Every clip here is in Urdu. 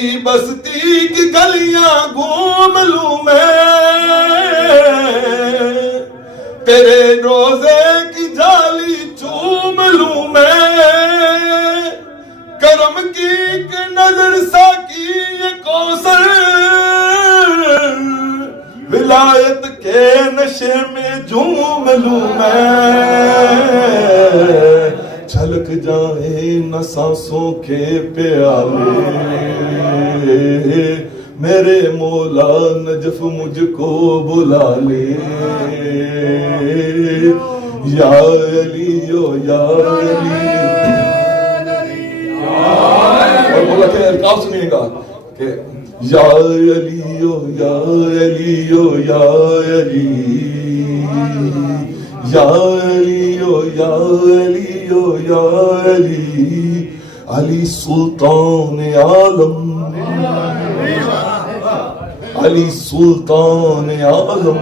تیری بستی کی گلیاں گھوم لوں میں، تیرے روزے کی جالی چوم لوں میں، کرم کی ایک نظر ساکی یہ کوثر، ولایت کے نشے میں جھوم لوں میں، چھلک جائیں نہ سانسوں کے پیالے، میرے مولا نجف مجھ کو بلا لے، یا علیو یا علی۔ اور مولا کے القاب سنیے گا کہ یا علیو یا علیو یا علی، یا علیو یا علیو یا علی، علی سلطان عالم، علی سلطان عالم،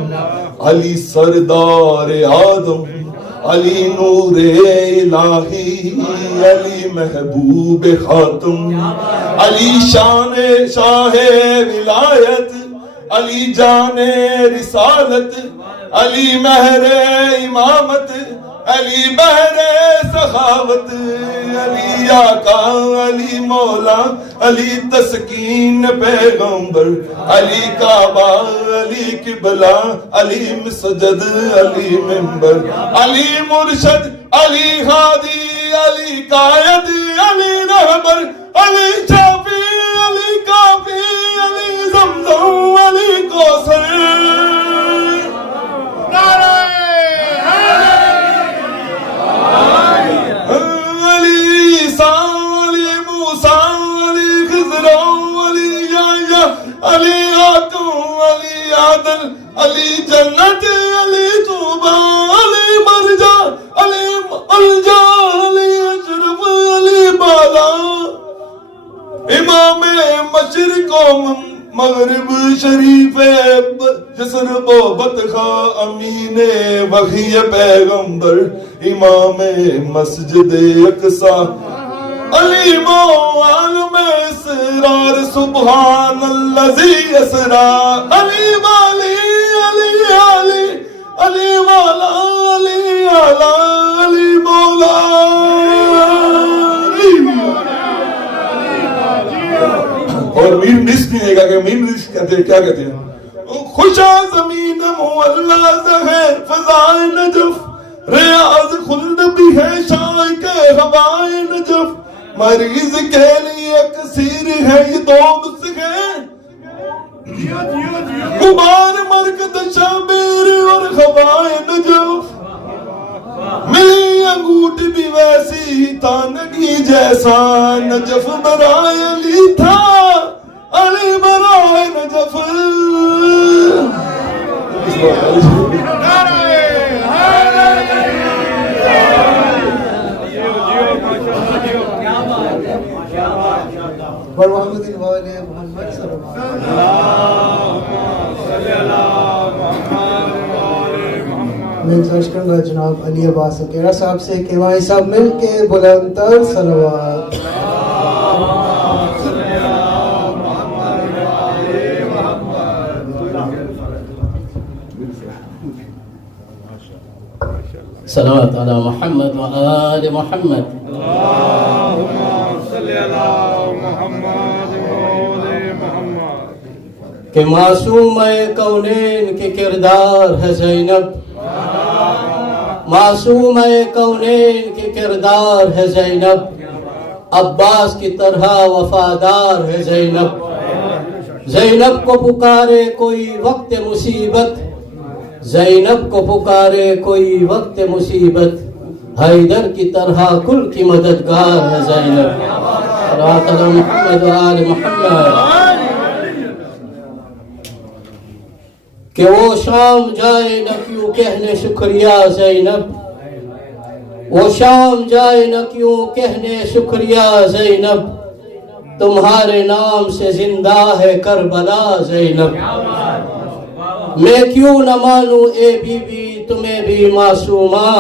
علی سردار آدم، علی نور الہی، علی محبوب خاتم، علی شان شاہ ولایت، علی جان رسالت، علی مہر امامت، علی بہر سخاوت، علی آقا، علی مولا، علی تسکین پیغمبر، علی کعبہ، علی قبلہ، علی مسجد، علی منبر، علی مرشد، علی ہادی، علی قائد، علی رہبر، علی شافی، علی کافی، علی زمزم، علی کوثر، علی آتم، علی عادل، علی جنت، علی توبہ، علی مرجع، علی الجا، علی اشرف، علی بالا، امام مشرق و مغرب شریف جسر بوبت خواہ امین وحی پیغمبر، امام مسجد اقصی، علی مو عالم اسرار، سبحان اللذی اسرا، علی والی، علی علی، علی والا، علی علا، علی مولا، اور میر نس نہیں گا کہ میر نس کہتے ہیں، کیا کہتے ہیں؟ خوشا زمین مولا زہر فضائے نجف، ریاض خلد بھی ہے شاہ کے ہوائے نجف، مریض کے لیے کثیر ہے یہ دو نسخے، غبار مرکز شبیر اور ہوائے نجف، ملی انگوٹھ بھی ویسی تانگی جیسا، نجف برائے علی تھا، علی برائے نجف، محمد والے محمد صلی اللہ علیہ وسلم۔ میں گزارش کروں گا جناب علی عباس اکیرا صاحب سے کہ بھائی صاحب مل کے بلند تر صلوات۔ صلوات علی محمد و آل محمد۔ کہ معصوم کونین کے کردار ہے زینب، معصوم کونین کے کردار ہے زینب، عباس کی طرح وفادار ہے زینب، زینب کو پکارے کوئی وقت مصیبت، زینب کو پکارے کوئی وقت مصیبت، حیدر کی طرح کل کی مددگار ہے زینب۔ صلوات علی محمد و آل محمد۔ کہ وہ شام جائے نہ کیوں کہنے شکریہ زینب، وہ شام جائے نہ کیوں کہنے شکریہ زینب، تمہارے نام سے زندہ ہے کربلا زینب، میں کیوں نہ مانوں اے بی بی تمہیں بھی معصومہ،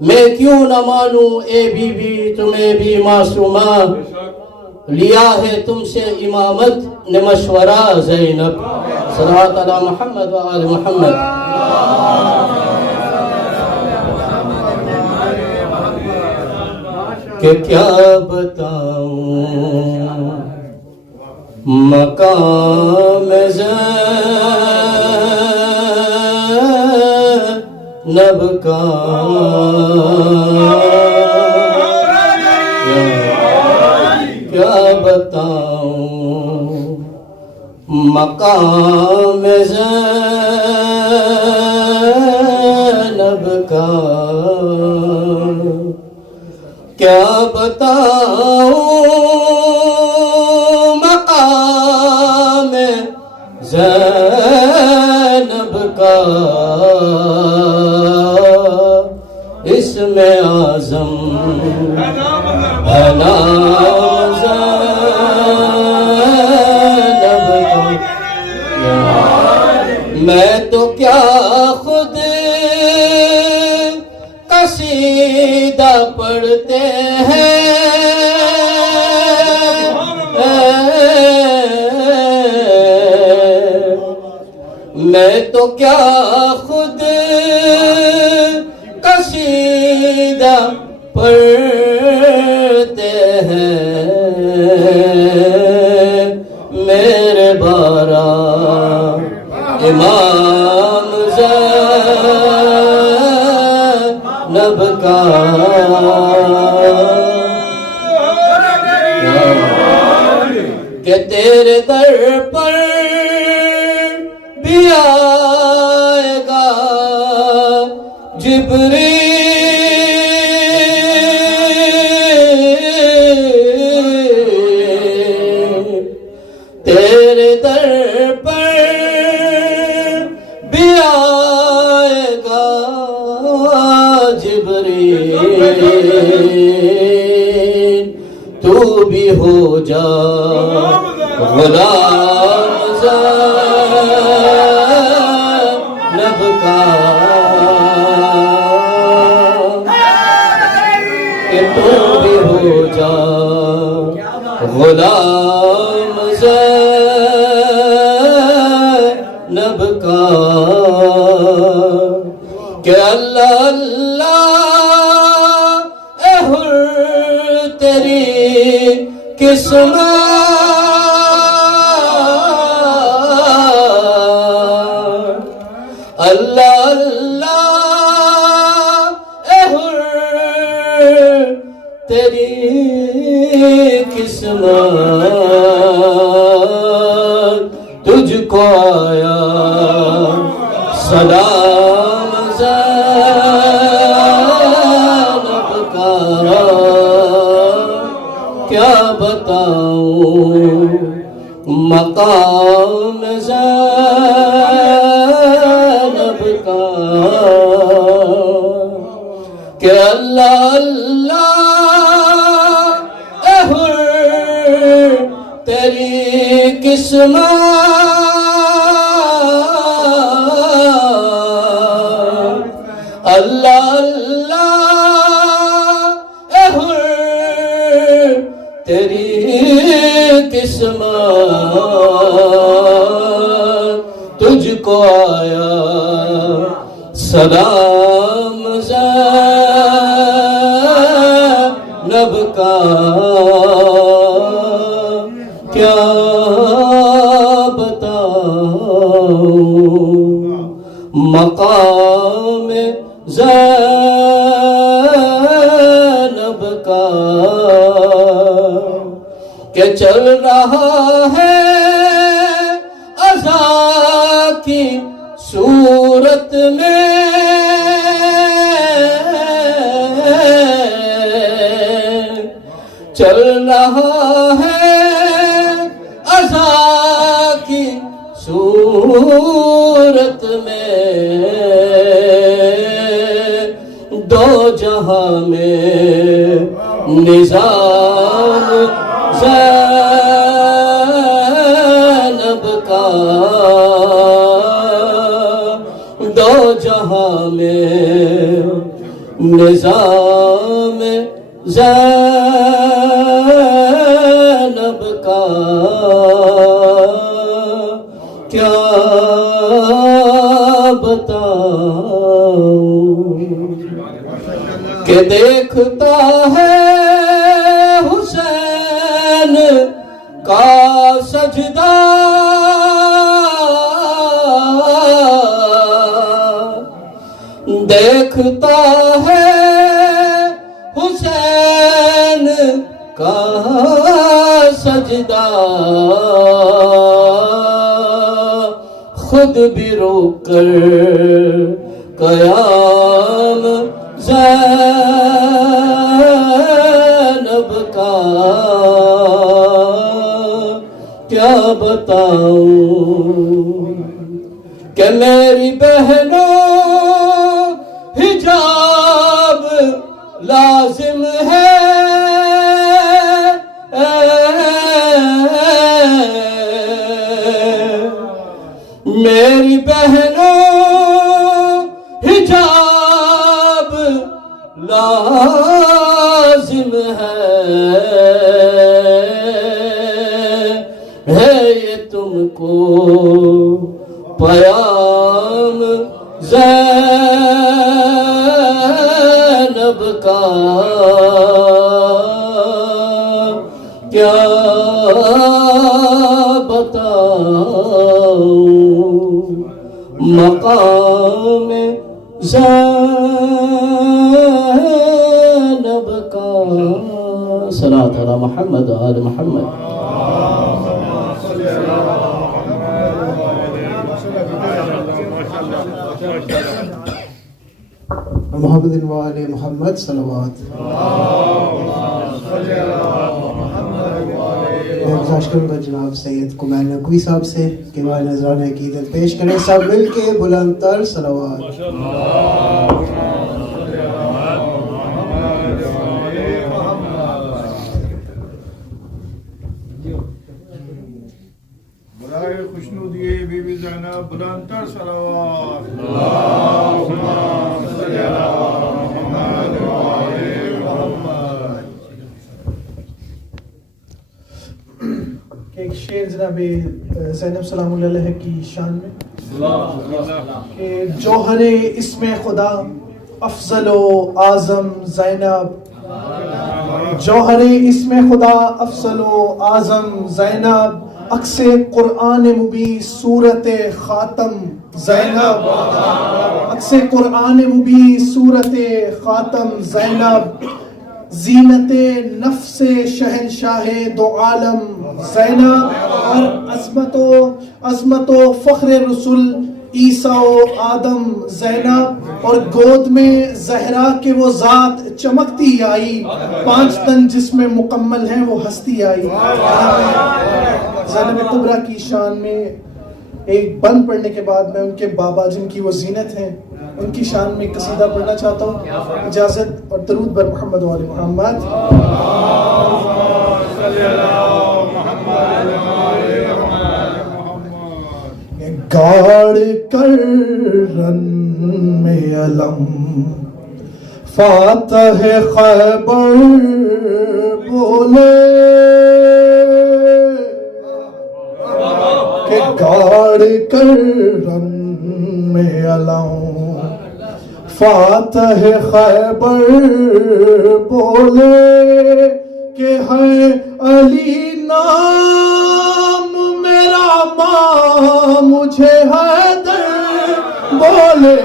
میں کیوں نہ مانوں اے بی بی تمہیں بھی معصومہ، لیا ہے تم سے امامت نے مشورہ زینب. صلوات علی محمد و آل محمد. کہ کیا بتاؤں مقام زینب کا، کیا بتاؤں مقام زینب کا، کیا بتاؤں مقام زینب کا. اسم اعظم ہے نام زینب کا. میں تو کیا خود قصیدہ پڑھتے ہیں، میں تو کیا خود قصیدہ پڑھتے ہیں. میرے بارہ امام زینب کا، کہ تیرے در پر بھی آئے گا جبریل، تیرے در پر بھی آئے گا جبریل. تو بھی ہو جا غلام زینب کا، کہ تو بھی ہو جا غلام زینب کا. کہ اللہ اللہ اے حر تیری قسمت، اللہ اللہ اے حر تیری قسمت. تجھ کو آیا سلام زینب کا، کیا بتاؤں مقام زینب کا. کہ اللہ اللہ اے حر تیری قسمت، اللہ اللہ اے حر تیری قسمت. تجھ کو آیا سلام زینب کا، کیا بتاؤں مقام زینب کا. کہ چل رہا ہے عزا کی صورت میں، چل رہا ہے عزا کی صورت میں. دو جہاں میں نظام زینب کا، دو جہاں میں نظام زینب کا کیا بتاؤں کہ دیکھتا ہے حسین کا سجدہ دیکھتا ہے حسین کا سجدہ خود بھی رو کر قیام زینب کا کیا بتاؤں کہ میری بہنوں حجاب لازم ہے میری بہنوں حجاب لازم ہے یہ تم کو پیام زینب کا کیا بتاؤں مقام زینب کا صلاۃ علی محمد و آل محمد محمد و آل محمد صلوات میں گزارش کروں گا جناب سید کمال نقوی صاحب سے کہ وہ نذرانہ عقیدت پیش کریں سب مل کے بلند تر صلوات برائے خوشنودی بی بی زینب بلند تر صلوات ایک شعر جناب زینب سلام اللہ علیہ کی شان میں کہ جوہر اسم خدا افضل و اعظم زینب جوہر اسم خدا افضل و اعظم زینب عکس قرآن مبی صورت خاتم زینب عکس قرآن مبی صورت خاتم زینب زینت نفس شہنشاہ دو عالم زینب اور عظمت و فخر رسول عیسیٰ و آدم زینب اور گود میں زہرا کے وہ ذات چمکتی آئی 5 تن جس میں مکمل ہیں وہ ہستی آئی زینب کبریٰ کی شان میں ایک بند پڑھنے کے بعد میں ان کے بابا جن کی وہ زینت ہیں ان کی شان میں قصیدہ پڑھنا چاہتا ہوں اجازت اور درود بر محمد و آل محمد گاڑ کر رن میں علم فاتح خیبر بولے کہ گاڑ کر رن میں علم فاتح خیبر بولے کہ ہے علی نام میرا ماں مجھے حیدر بولے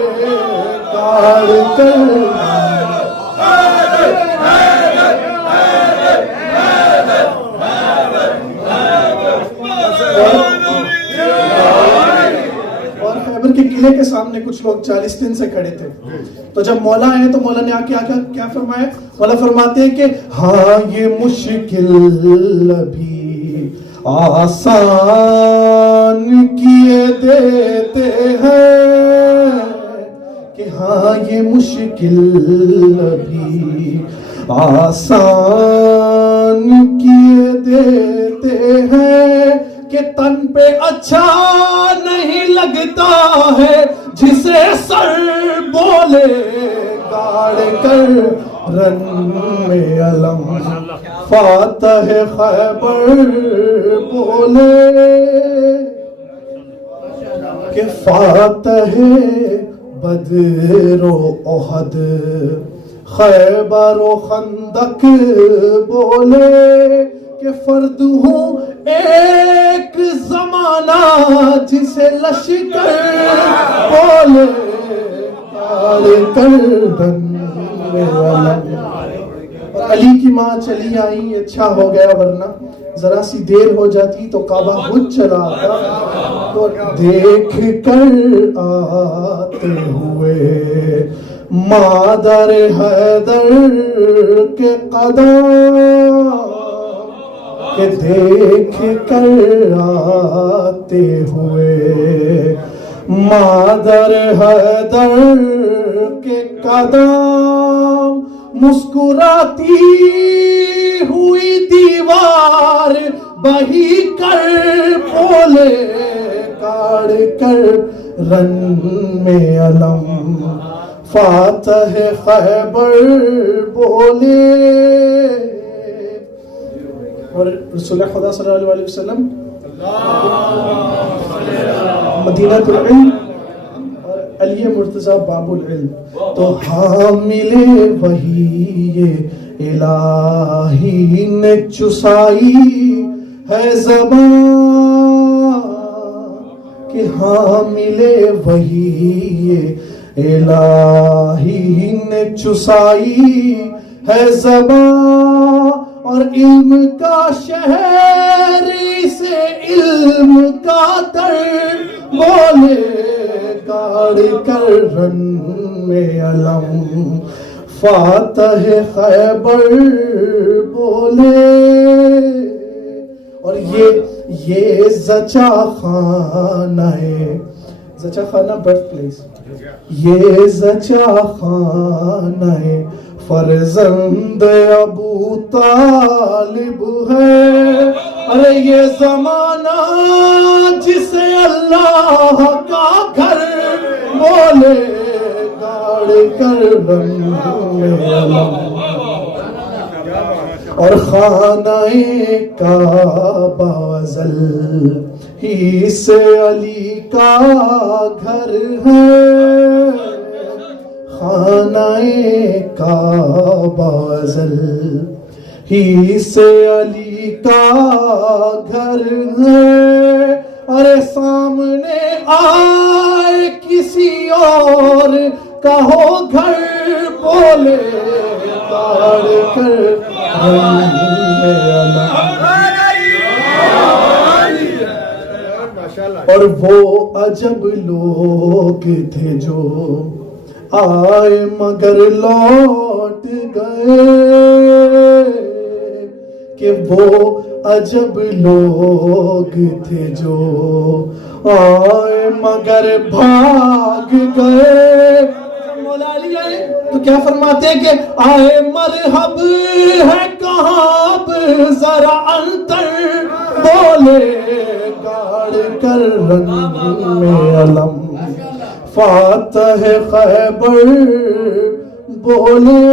گاڑ کر کے قلعے کے سامنے کچھ لوگ 40 دن سے کھڑے تھے تو جب مولا آئے تو مولا نے آ کے کیا فرمایا مولا فرماتے ہیں کہ ہاں یہ مشکل بھی آسان کیے دیتے ہیں کہ ہاں یہ مشکل بھی آسان کیے دیتے ہیں کہ تن پہ اچھا نہیں لگتا ہے جسے سر بولے گاڑ کر رن میں علم فاتح خیبر بولے کہ فاتح بدر و احد خیبر و خندق بولے کہ فرد ہوں ایک زمانہ جسے لشکر بولے اور علی کی ماں چلی آئی اچھا ہو گیا ورنہ ذرا سی دیر ہو جاتی تو کعبہ خود چلا آتا تو دیکھ کر آتے ہوئے مادر حیدر کے قدم کہ دیکھ کر آتے ہوئے مادر حیدر کے قدم مسکراتی ہوئی دیوار بہی کر بولے کاڑ کر رن میں علم فاتح خیبر بولے. اور رسول خدا صلی اللہ علیہ وسلم مدینہ العلم اور علی مرتضی باب العلم تو حامل وحی الہی نے چسائی ہے زبان کہ حامل وحی الہی نے چسائی ہے زبان اور علم کا شہر سے علم کا در بولے کاڑ کر رن میں علم فاتح خیبر بولے. اور یہ زچا خانہ ہے، زچا خانہ برتھ پلیس، یہ زچا خانہ ہے فرزند ابو طالب ہے. ارے یہ زمانہ جسے اللہ کا گھر بولے گاڑ کر رن میں علم اور خانہ کعبہ ازل ہی سے علی کا گھر ہے. خانہ کعبہ ازل ہی سے علی کا گھر ہے. ارے سامنے آئے کسی اور کا ہو گھر بولے کاڑ کر اور وہ عجب لوگ تھے جو آئے مگر لوٹ گئے کہ وہ عجب لوگ تھے جو آئے مگر بھاگ گئے. مولا علی آئے تو کیا فرماتے ہیں کہ آئے مرحب ہے کہاں ذرا انتر بولے گاڑ کر رن میں علم فاتح خیبر بولے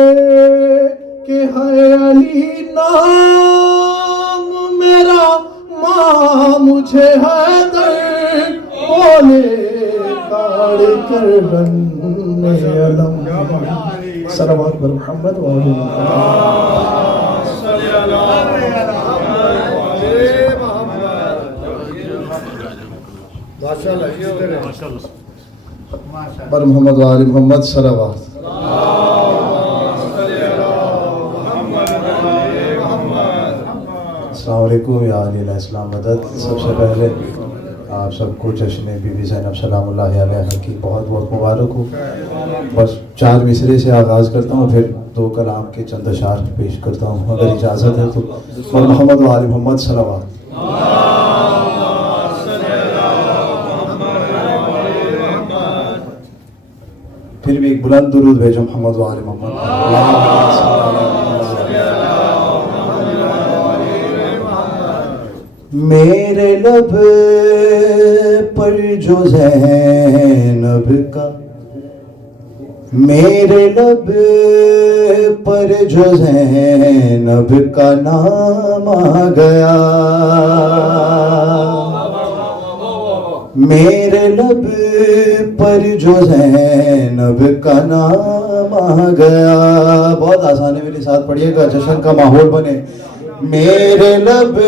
کہ ہے علی نام میرا ماں مجھے حیدر بولے کاڑ کر رن میں علم. صلوات بر محمد و آل بر محمد و آل محمد صلوات. السلام علیکم یا علی السلام مدد. سب سے پہلے آپ سب کو جشن بی بی زینب سلام اللہ علیہ کی بہت بہت مبارک ہو. بس 4 مصرے سے آغاز کرتا ہوں، پھر 2 کلام کے چند اشعار پیش کرتا ہوں اگر اجازت ہے تو. بر محمد و آل محمد صلوات. پھر بھی ایک بلند درود بھیجو محمد و آل محمد. میرے لب پر جو زینب کا میرے لب پر جو زینب کا نام آ گیا، میرے لب پر جو زینب کا نام آ گیا. بہت آسان ہے، میرے ساتھ پڑھیے گا، جشن کا ماحول بنے. میرے لب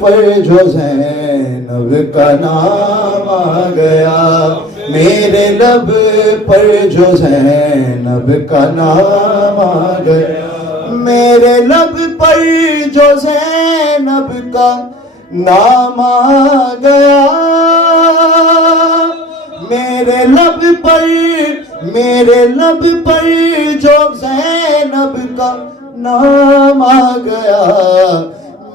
پر جو زینب کا نام آ گیا، میرے لب پر جو زینب کا نام آ گیا، میرے لب پر جو زینب کا نام آ گیا، میرے لب پر جو زینب کا نام آ گیا،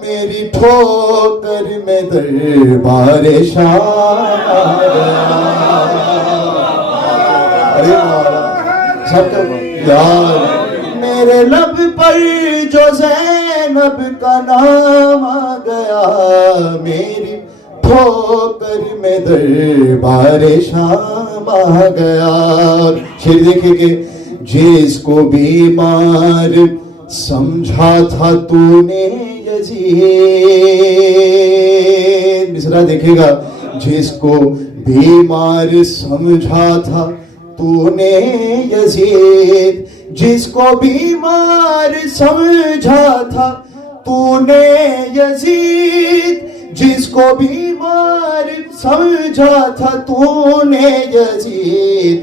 میری ٹھوکر میں دربار شام آ گیا. سب کا یار، میرے لب پر جو زینب کا نام آ گیا، میری ٹھوکر میں دربار شام آ گیا. شیر دیکھیں کہ جس کو بیمار سمجھا تھا تو نے یزید، مصرع دیکھے گا، جس کو بیمار سمجھا تھا تو نے یزید، جس کو بیمار سمجھا تھا تو نے یزید، جس کو بیمار سمجھا تھا تو نے یزید،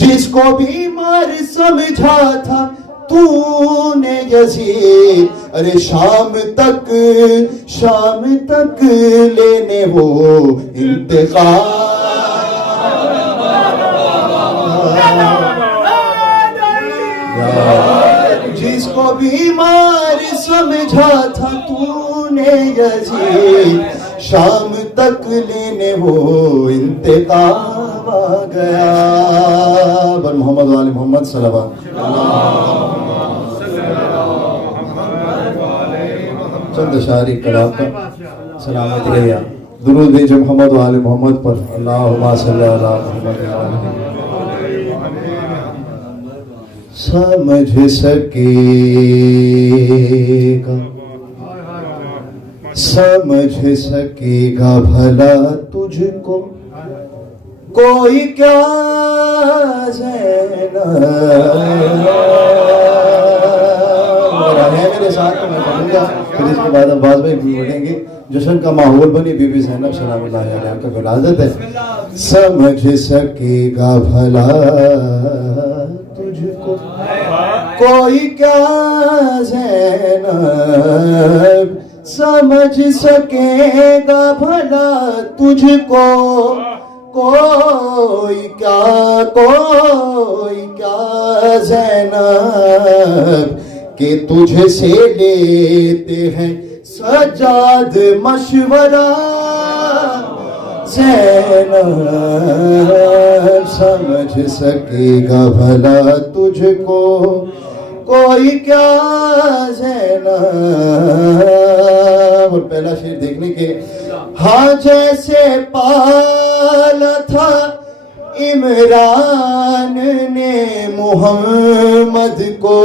جس کو بیمار سمجھا تھا تو نے یزید. ارے شام تک لینے وہ انتقام، جس کو بیمار سمجھا تھا تو نے یزید، شام تک لینے وہ انتقام آ گیا. بر محمد و آل محمد صلوات. چند اشعاری کلام کا سلامت رہیا، درود بھیجو محمد و آل محمد پر. اللہم صلی علی محمد و آل محمد. سمجھ سکے گا بھلا تجھ کو کوئی کیا زینب. ہے میرے ساتھ تو میں پڑھوں گا، پھر اس کے بعد عباس بھائی بھی پڑھیں گے. جشن کا ماحول بنی، بی بی زینب سلام اللہ علیہ کا ولادت ہے. سمجھ سکے گا بھلا تجھ کو کوئی کیا زینب، سمجھ سکے گا بھلا تجھ کو کوئی کیا زینب، کہ تجھ سے لیتے ہیں سجاد مشورہ. زینب سمجھ سکے گا بھلا تجھ کو کوئی کیا زینب. اور پہلا شعر دیکھنے کے، ہاں جیسے پالا تھا عمران نے محمد کو،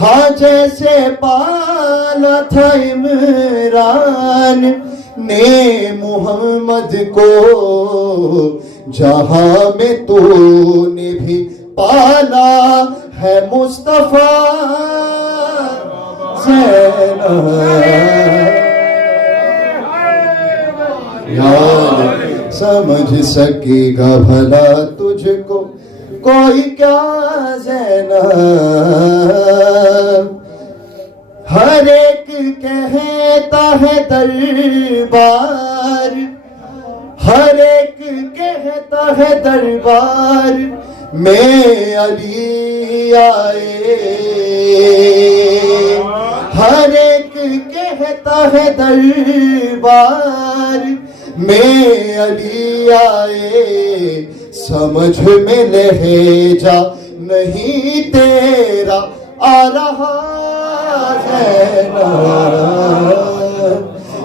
ہاں جیسے پالا تھا عمران نے محمد کو، جہاں میں تو نے بھی پالا ہے مصطفیٰ. زینب یار سمجھ سکے گا بھلا تجھ کو کوئی کیا زینب. ہر ایک کہتا ہے دربار، ہر ایک کہتا ہے دربار میں علی آئے، ہر ایک کہتا ہے دربار میں علی آئے. سمجھ میں لہجہ نہیں تیرا آ رہا زینب،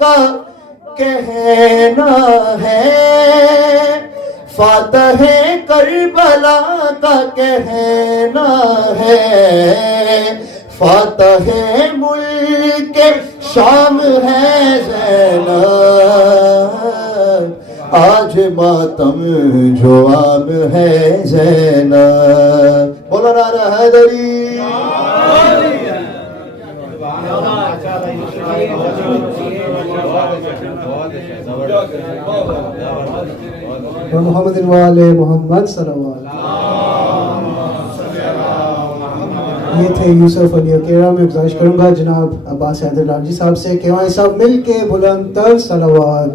کا کہنا ہے، فاتح کربلا کا کہنا ہے، فاتح ملک شام ہے زینب، آج ماتم جو عام ہے زینب، بولا نعرہ حیدری۔ محمد وآل محمد صلوات۔ یہ تھے یوسف علی اکیرا۔ میں گزارش کروں گا جناب عباس حیدر لارجی صاحب سے کہ وہاں سب مل کے بلند تر صلوات۔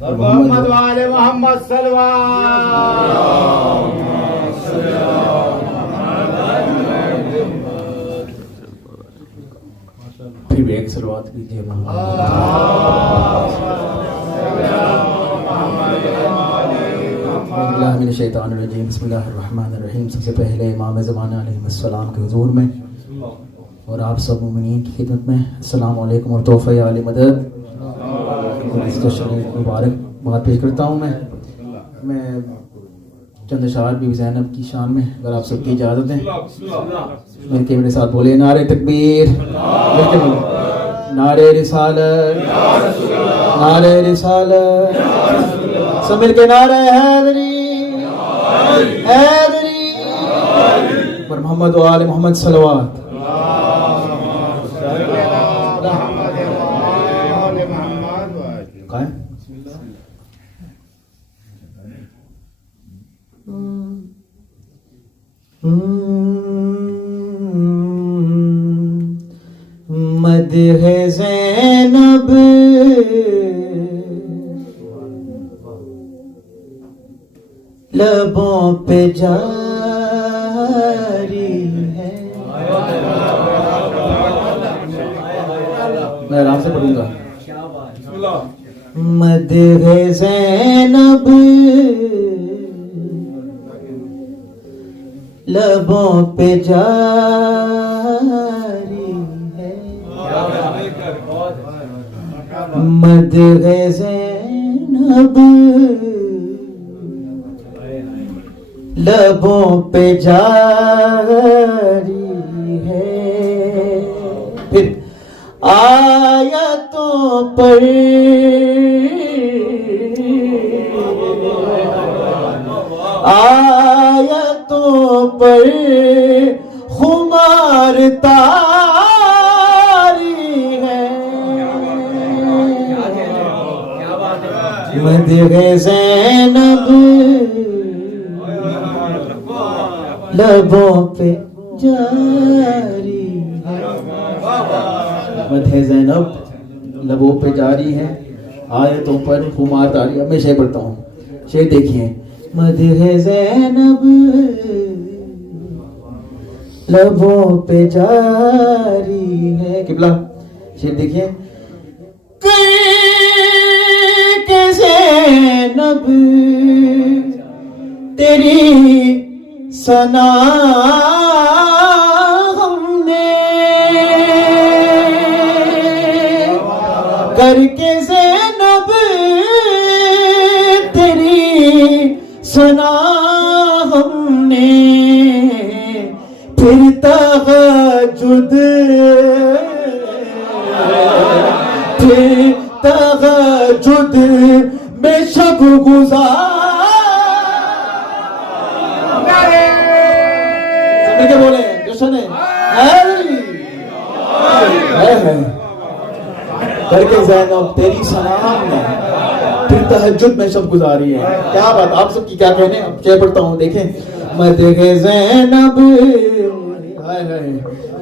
محمد والے محمد صلوات۔ پھر بھی ایک سلوات کیجیے اللہ من الشیطان الرجیم، بسم اللہ الرحمن الرحیم۔ سب سے پہلے امام زمانہ علیہ السلام کے حضور میں اور آپ سب مومنین کی خدمت میں السلام علیکم اور تحفہ عالی مدد اس جشن مبارک بات پیش کرتا ہوں۔ میں چند اشعار بی بی زینب کی شان میں، اگر آپ سب کی اجازت ہے مل کے میرے ساتھ بولے نعرہ تکبیر، نعرہ رسالت، نعرہ رسالت، سب مل کے نعرہ حیدری، حیدری اور محمد و آل محمد صلوات۔ مدح زینب لبوں پہ جاری ہے، میں آرام سے پڑھوں گا۔ مدح زینب لبوں پہ جاری ہے، مدح زینب لبوں پہ جاری ہے، پھر آیتوں پر آیتوں پر خمار تاری ہے، مدح زینب لبوں پہ جاری ہے، مدح زینب لبوں پہ جاری ہے، آیتوں پر خمار تاری۔ اب میں شعر پڑھتا ہوں، شعر دیکھیے۔ مدح زینب لبوں پہ جاری ہے، قبلہ شعر دیکھیے۔ کہ زینب تیری ثنا ہم نے کر کے زینب تیری ثنا ہم نے، پھر تہجد پھر تہجد میں شب گزار کے بولے جشن ہے کر کے زینب تیری سلام میں، پھر تہجد میں شب گزاری ہے۔ کیا بات، آپ سب کی کیا کہنے۔ اب شعر پڑھتا ہوں، دیکھیں۔ مدح زینب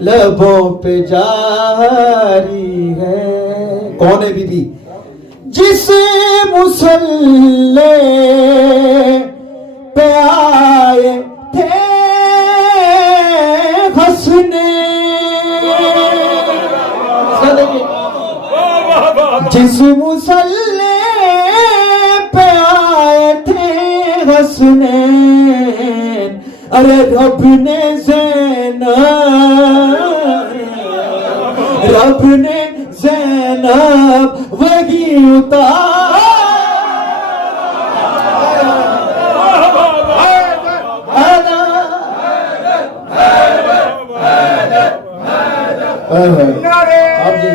لبوں پہ جاری ہے، کون ہے بی بی؟ جس مصلے پہ آئے تھے حسنے جس مسلح پہ آئے تھے حسنین ارے رب نے زینب وہی آپ جی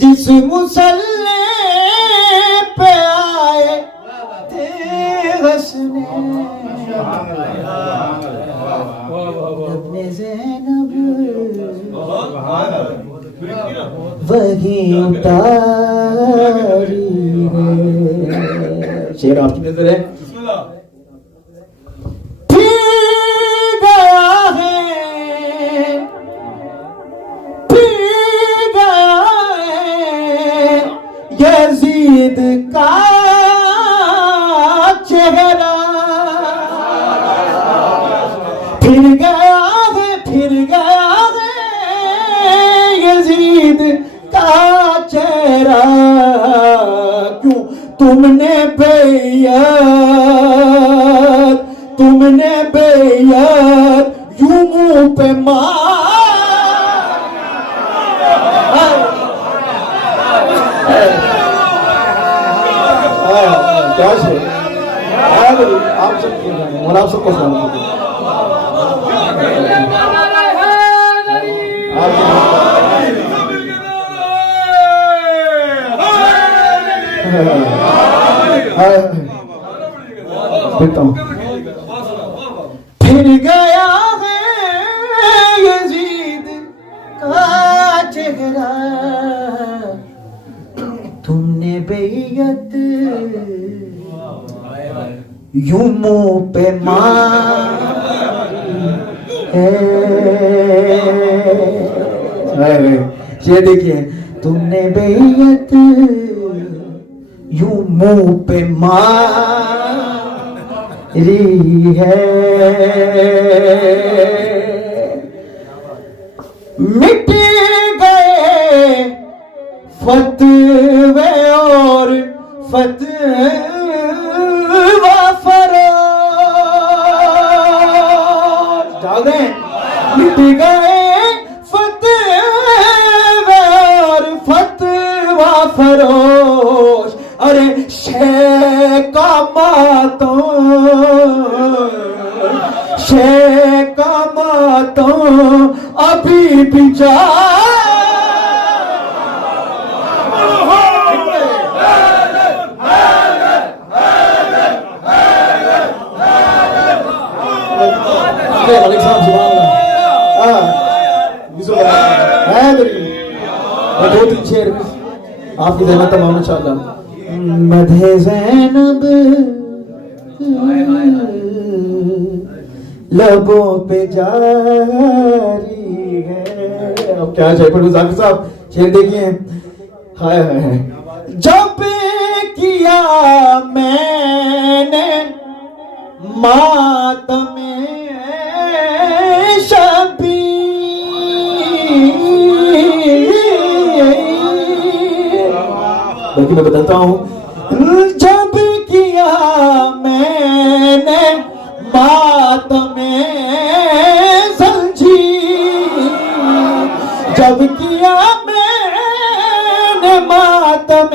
جس مسلح پہ آئے تھے حسنین اپنے زینب وہی اتاری ہے. شعر آپ کی نظر ہے. یزید کا چہرہ پھر گیا ہے یزید کا چہرہ کیوں تم نے بیعت یوں منہ پہ کیا سے آپ سب اور آپ سب کو سلام دیتا ہوں. پھر گیا ہے یزید کا چہرہ تم نے بیعت یوں منہ پہ یہ دیکھیے تم نے بیعت یوں منہ پہ ماری ہے. مٹ گئے فتوے اور فتوا فروش ڈال دیں. مٹ گئے فتوے اور فتوا فروش ارے شے کا ماتوں ابھی بھی جا دو تین شعر آپ کی زحمت تمام انشاءاللہ. مدح زینب لبوں پہ جاری ہے. اب کیا چاہیے پڑھو ذاکر صاحب شعر دیکھیے. ہائے ہائے جب کیا میں نے ماتم بلکہ میں بتاتا ہوں. جب کیا میں نے ماتم زنجیر جب کیا میں نے ماتم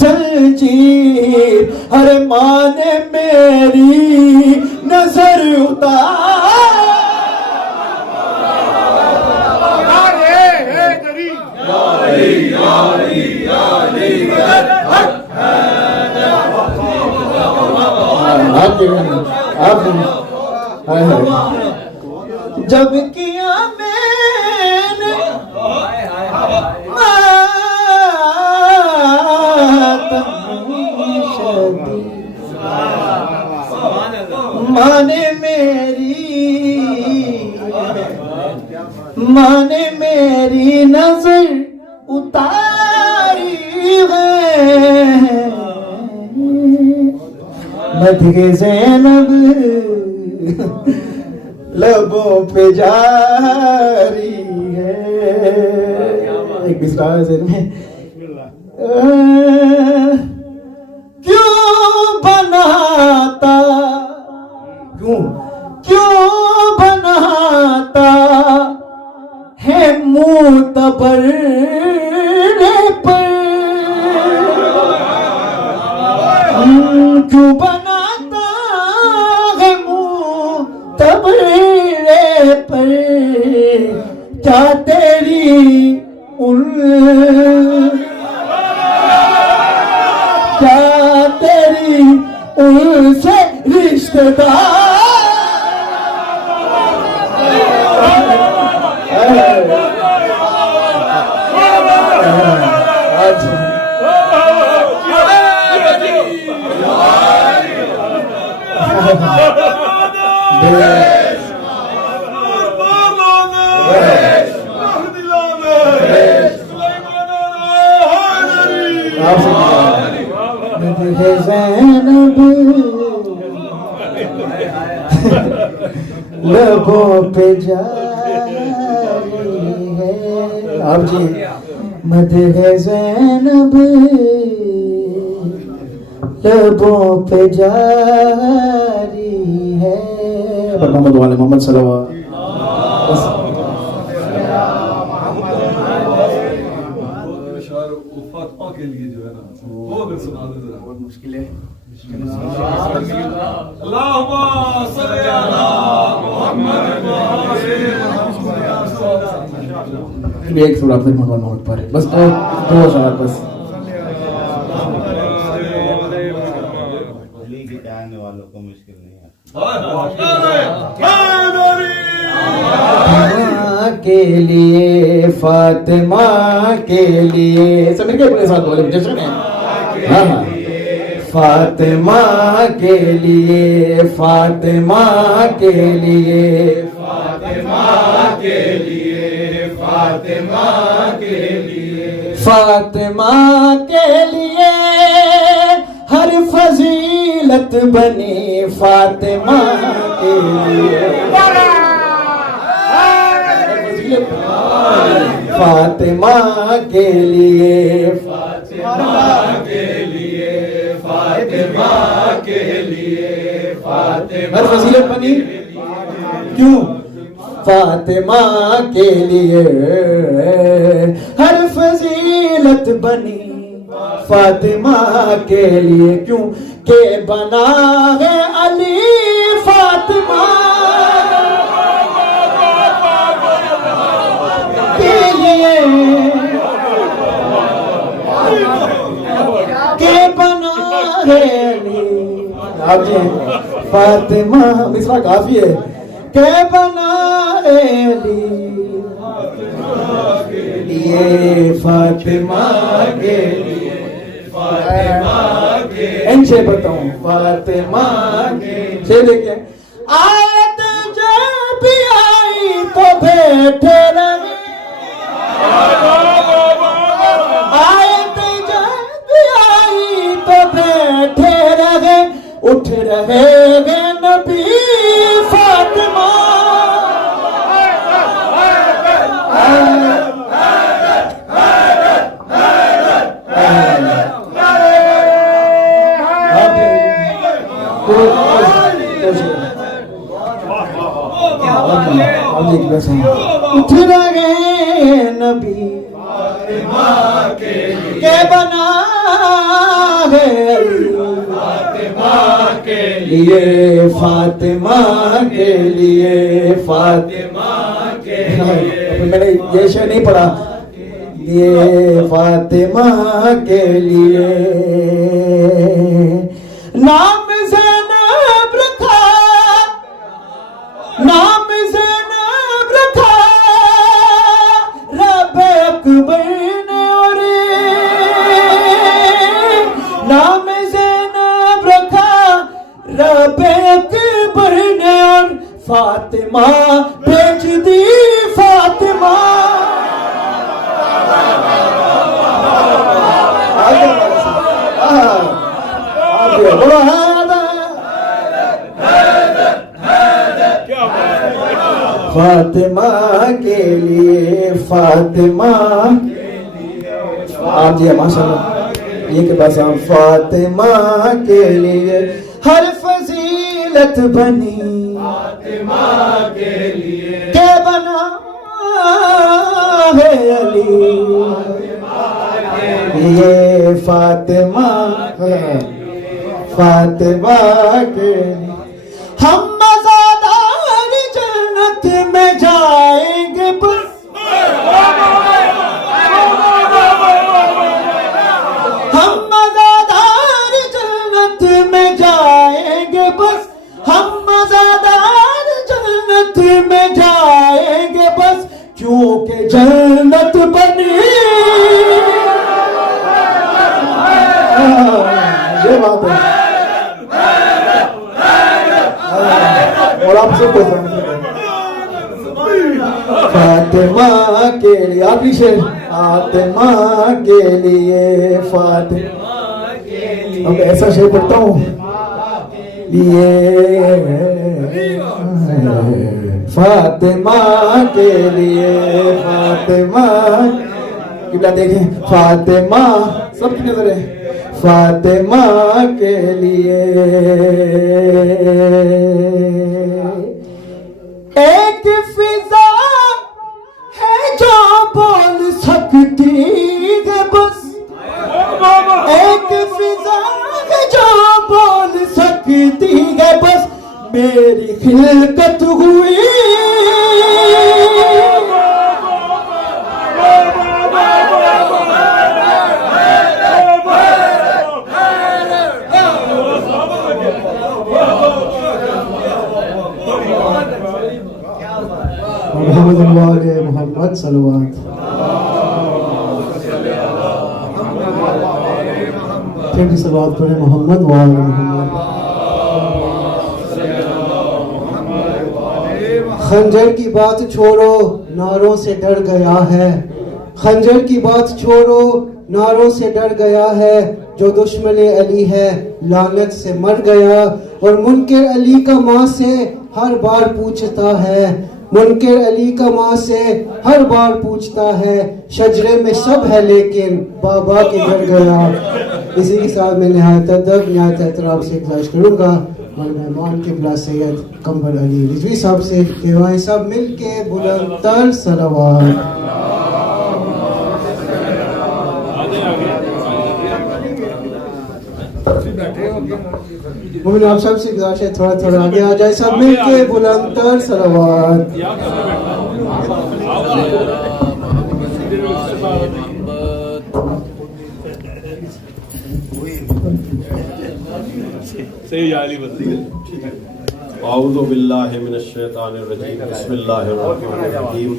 زنجیر ہر ماں نے میری نظر جب کیا میں نے ماں نے میری نظر اتاری ہے. مدح زینب لبوں پہ جاری ہے. ایک مصرع ہے ذہن میں. کیوں بناتا ہے معتبر پر, کیوں بناتا ہے معتبر پر, کیا تیری ان سے رشتہ دار زینب لبوں پہ جاری ہے. آپ جی مدح زینب لبوں پہ جاری ہے. محمد وعلی محمد صلی اللہ علیہ وسلم. کے لیے جو ہے نا وہ اگر سنا دے ذرا. بہت مشکل ہے. اللہم صلی علی محمد. ایک سورہ پھر محمد پر بس دو اشعار بس. آنے والوں کو مشکل نہیں ہے. کے لیے فاطمہ کے لیے سمجھ گئے اپنے ساتھ بولے جشن ہے. ہاں فاطمہ کے لیے فاطمہ کے لیے فاطمہ کے لیے فاطمہ کے لیے فاطمہ کے لیے ہر فضیلت بنی فاطمہ کے لیے فاطمہ کے لیے فاطمہ کے لیے فاطمہ کے لیے فاطمہ ہر فضیلت بنی کیوں فاطمہ کے لیے ہر فضیلت بنی فاطمہ کے لیے کیوں کہ بنا ہے علی فاطمہ کے بنا ہے آپ جی فاطمہ مصرع کافی ہے. کہ بنا ہے لیے فاطمہ کے لیے فاطمہ کے انچے بتاؤں فاطمہ کے سے دیکھیں آیت جب بھی آئی تو بیٹھے رہے آیت جب بھی آئی تو بیٹھے رہے اٹھ رہے گے نبی فاطمہ اٹھ رہے نبی کے بنا ہے فاطمہ کے لیے فاطمہ کے لیے فاطمہ کے لیے میں نے یہ شعر نہیں پڑھا یہ فاطمہ کے لیے نام زینب رکھا نام زینب رکھا رب اکبر نے اور نام زینب رکھا رب اکبر نے اور فاطمہ بھیج دی فاطمہ بڑا فاطمہ کے لیے فاطمہ آپ جی ماشاء اللہ یہ کہ بس آپ فاطمہ کے لیے ہر فضیلت بنی فاطمہ کے لیے کہ بنا ہے علی یہ فاطمہ فاطمہ کے لیے ہم مزادار جنت میں جائیں گے بس ہم مزادار جنت میں جائیں گے بس ہم مزادار جنت میں جائیں گے بس کیونکہ جنت بنی یہ بات ہے اور آپ سب کو فاطمہ کے لیے آخری شعر فاطمہ کے لیے فاطمہ اب ایسا شعر پڑھتا ہوں لیے فاطمہ کے لیے فاطمہ قبلہ دیکھیں فاطمہ سب کی نظر ہے فاطمہ کے لیے ایک فضا ہے جو بول سکتی ہے بس ایک فضا ہے جو بول سکتی ہے بس میری خلقت ہوئی محمد وآل محمد صلوات پھر بھی صلوات پڑھیں محمد وآل محمد خنجر کی بات چھوڑو ناروں سے ڈر گیا ہے خنجر کی بات چھوڑو ناروں سے ڈر گیا ہے جو دشمن علی ہے لعنت سے مر گیا اور منکر علی کا ماں سے ہر بار پوچھتا ہے منکر علی کا ماں سے ہر بار پوچھتا ہے شجرے میں سب ہے لیکن بابا کے گھر گیا اسی کے ساتھ میں نہایت ادب نہایت احترام سے گزارش کروں گا اور مہمان قبلہ سید قمر علی رضوی صاحب سے کہ سب مل کے بلند تر صلوات مومن آپ سب سے گزارش ہے تھوڑا تھوڑا آگے آ جائے سب مل کے بلند تر صلوات اعوذ باللہ من الشیطان الرجیم بسم اللہ الرحمن الرحیم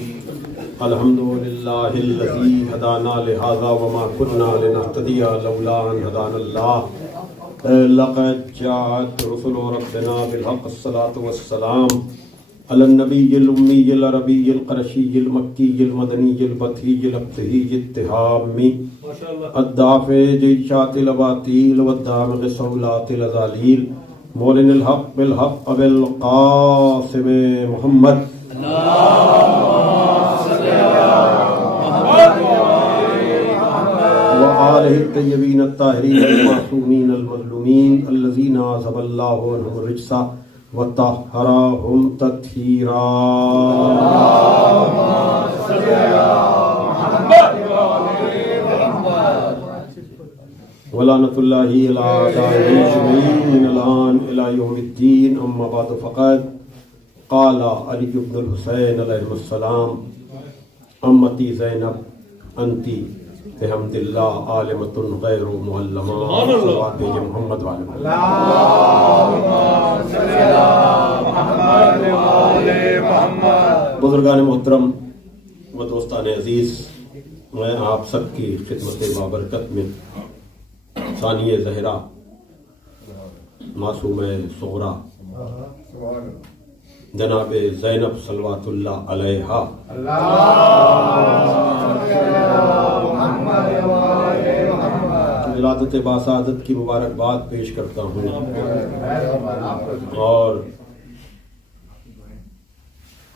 الحمد للہ الذی ہدانا لہذا وما كنا لنہتدی لولا ان ہدانا اللہ لقد جاءت رسل ربنا بالحق الصلاة والسلام على النبي الأمي العربي القرشي المكي المدني البطحي الأبطحي التهامي الدافع جيشات الأباطيل والدامغ صولات الأزاليل مولن الحق بالحق بالقاسم محمد وآله الطيبين الطاهرين المعصومين المظلومين الذين عذب الله عنهم الرجس وطهرهم تطهيرا ولعنة الله على أعدائهم أجمعين من الآن إلى يوم الدين أما بعد فقد قال علي بن الحسين عليه السلام أمتي زينب أنت بحمد الله عالمة غير معلمة صلوات بيجي محمد وعلى بزرگان محترم و دوستان عزیز میں آپ سب کی خدمت بابرکت میں ثانیہ زہرا معصومہ صغرا جناب زینب صلوات اللہ علیہا ولادت باسعادت کی مبارکباد پیش کرتا ہوں اور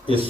اس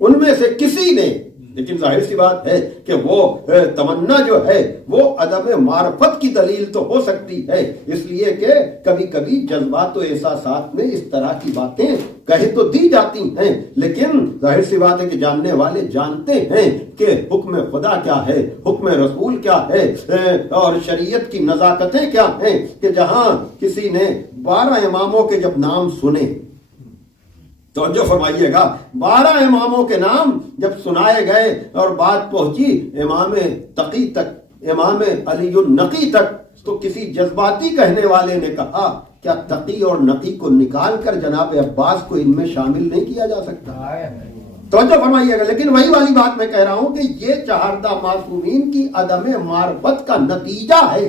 ان میں سے کسی نے، لیکن ظاہر سی بات ہے کہ وہ تمنا جو ہے وہ عدم معرفت کی دلیل تو ہو سکتی ہے، اس لیے کہ کبھی کبھی جذبات و احساسات میں اس طرح کی باتیں کہہ تو دی جاتی ہیں، لیکن ظاہر سی بات ہے کہ جاننے والے جانتے ہیں کہ حکم خدا کیا ہے، حکم رسول کیا ہے، اور شریعت کی نزاکتیں کیا ہیں، کہ جہاں کسی نے 12 اماموں کے جب نام سنے، توجہ فرمائیے گا، 12 اماموں کے نام جب سنائے گئے اور بات پہنچی امام تقی تک، امام علی النقی تک، تو کسی جذباتی کہنے والے نے کہا کیا تقی اور نقی کو نکال کر جناب عباس کو ان میں شامل نہیں کیا جا سکتا؟ توجہ فرمائیے گا، لیکن وہی والی بات میں کہہ رہا ہوں کہ یہ چہاردہ معصومین کی عدم معرفت کا نتیجہ ہے،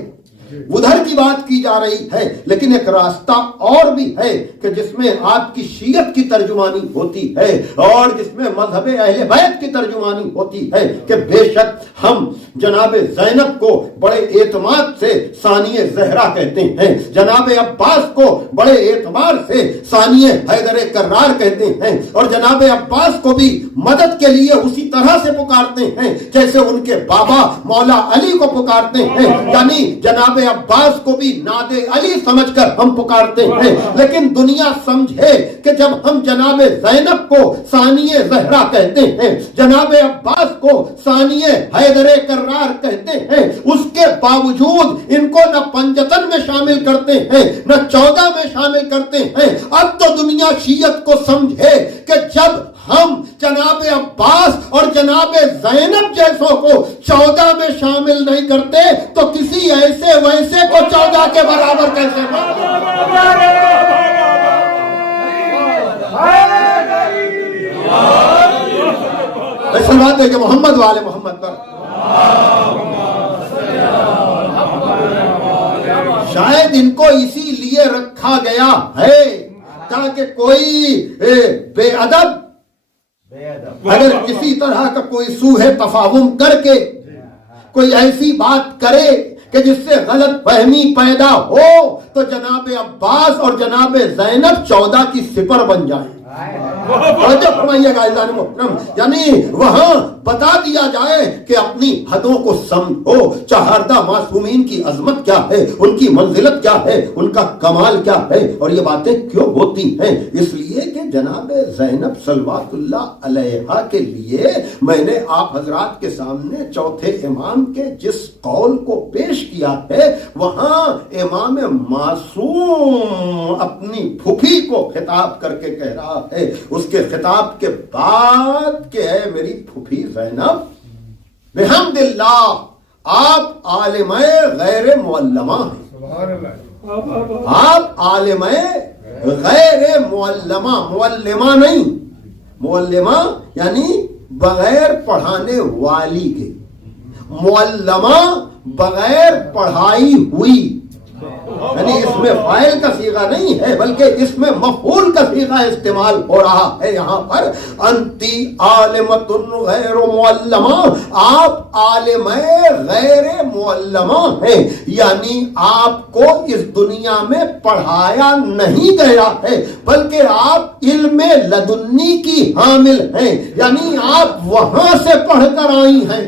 ادھر کی بات کی جا رہی ہے، لیکن ایک راستہ اور بھی ہے کہ جس میں آپ کی شیعت کی ترجمانی ہوتی ہے اور جس میں مذہب اہل بیت کی ترجمانی ہوتی ہے کہ بے شک ہم جناب زینب کو بڑے اعتماد سے ثانی زہرا کہتے ہیں، جناب عباس کو بڑے اعتبار سے ثانی حیدر کرار کہتے ہیں، اور جناب عباس کو بھی مدد کے لیے اسی طرح سے پکارتے ہیں جیسے ان کے بابا مولا علی کو پکارتے ہیں، یعنی جناب عباس کو بھی ناد علی سمجھ کر ہم پکارتے ہیں، لیکن دنیا سمجھے کہ جب ہم جناب زینب کو ثانی زہرا کہتے ہیں، جناب عباس کو ثانی حیدر کرار کہتے ہیں، اس کے باوجود ان کو نہ پنجتن میں شامل کرتے ہیں نہ 14 میں شامل کرتے ہیں۔ اب تو دنیا شیعت کو سمجھے کہ جب ہم جناب عباس اور جناب زینب جیسوں کو 14 میں شامل نہیں کرتے تو کسی ایسے ویسے کو 14 کے برابر کیسے ایسا بات ہے کہ محمد والے محمد پر شاید ان کو اسی لیے رکھا گیا ہے تاکہ کوئی بے ادب اگر کسی طرح کا کوئی سوء تفاہم کر کے کوئی ایسی بات کرے کہ جس سے غلط فہمی پیدا ہو تو جناب عباس اور جناب زینب 14 کی سپر بن جائیں۔ فرمائیے گا عزیزان محترم، یعنی وہاں بتا دیا جائے کہ اپنی حدوں کو سمجھو، چہاردہ معصومین کی عظمت کیا ہے، ان کی منزلت کیا ہے، ان کا کمال کیا ہے، اور یہ باتیں کیوں ہوتی ہیں؟ اس لیے کہ جناب زینب صلوات اللہ علیہا کے لیے میں نے آپ حضرات کے سامنے چوتھے امام کے جس قول کو پیش کیا ہے وہاں امام معصوم اپنی پھوپھی کو خطاب کر کے کہہ رہا ہے، اس کے خطاب کے بعد کہ اے میری پھوپھی زینب، بحمد اللہ آپ عالمہ غیر معلمہ ہیں، آپ عالمہ غیر معلمہ، معلمہ نہیں، معلمہ یعنی بغیر پڑھانے والی کے، معلمہ بغیر پڑھائی ہوئی، یعنی اس میں فاعل کا صیغہ نہیں ہے بلکہ اس میں مفعول کا صیغہ استعمال ہو رہا ہے یہاں پر، انتی عالمۃ غیر معلمہ، آپ عالمہ غیر معلمہ ہیں، یعنی آپ کو اس دنیا میں پڑھایا نہیں گیا ہے بلکہ آپ علم لدنی کی حامل ہیں، یعنی آپ وہاں سے پڑھ کر آئی ہیں۔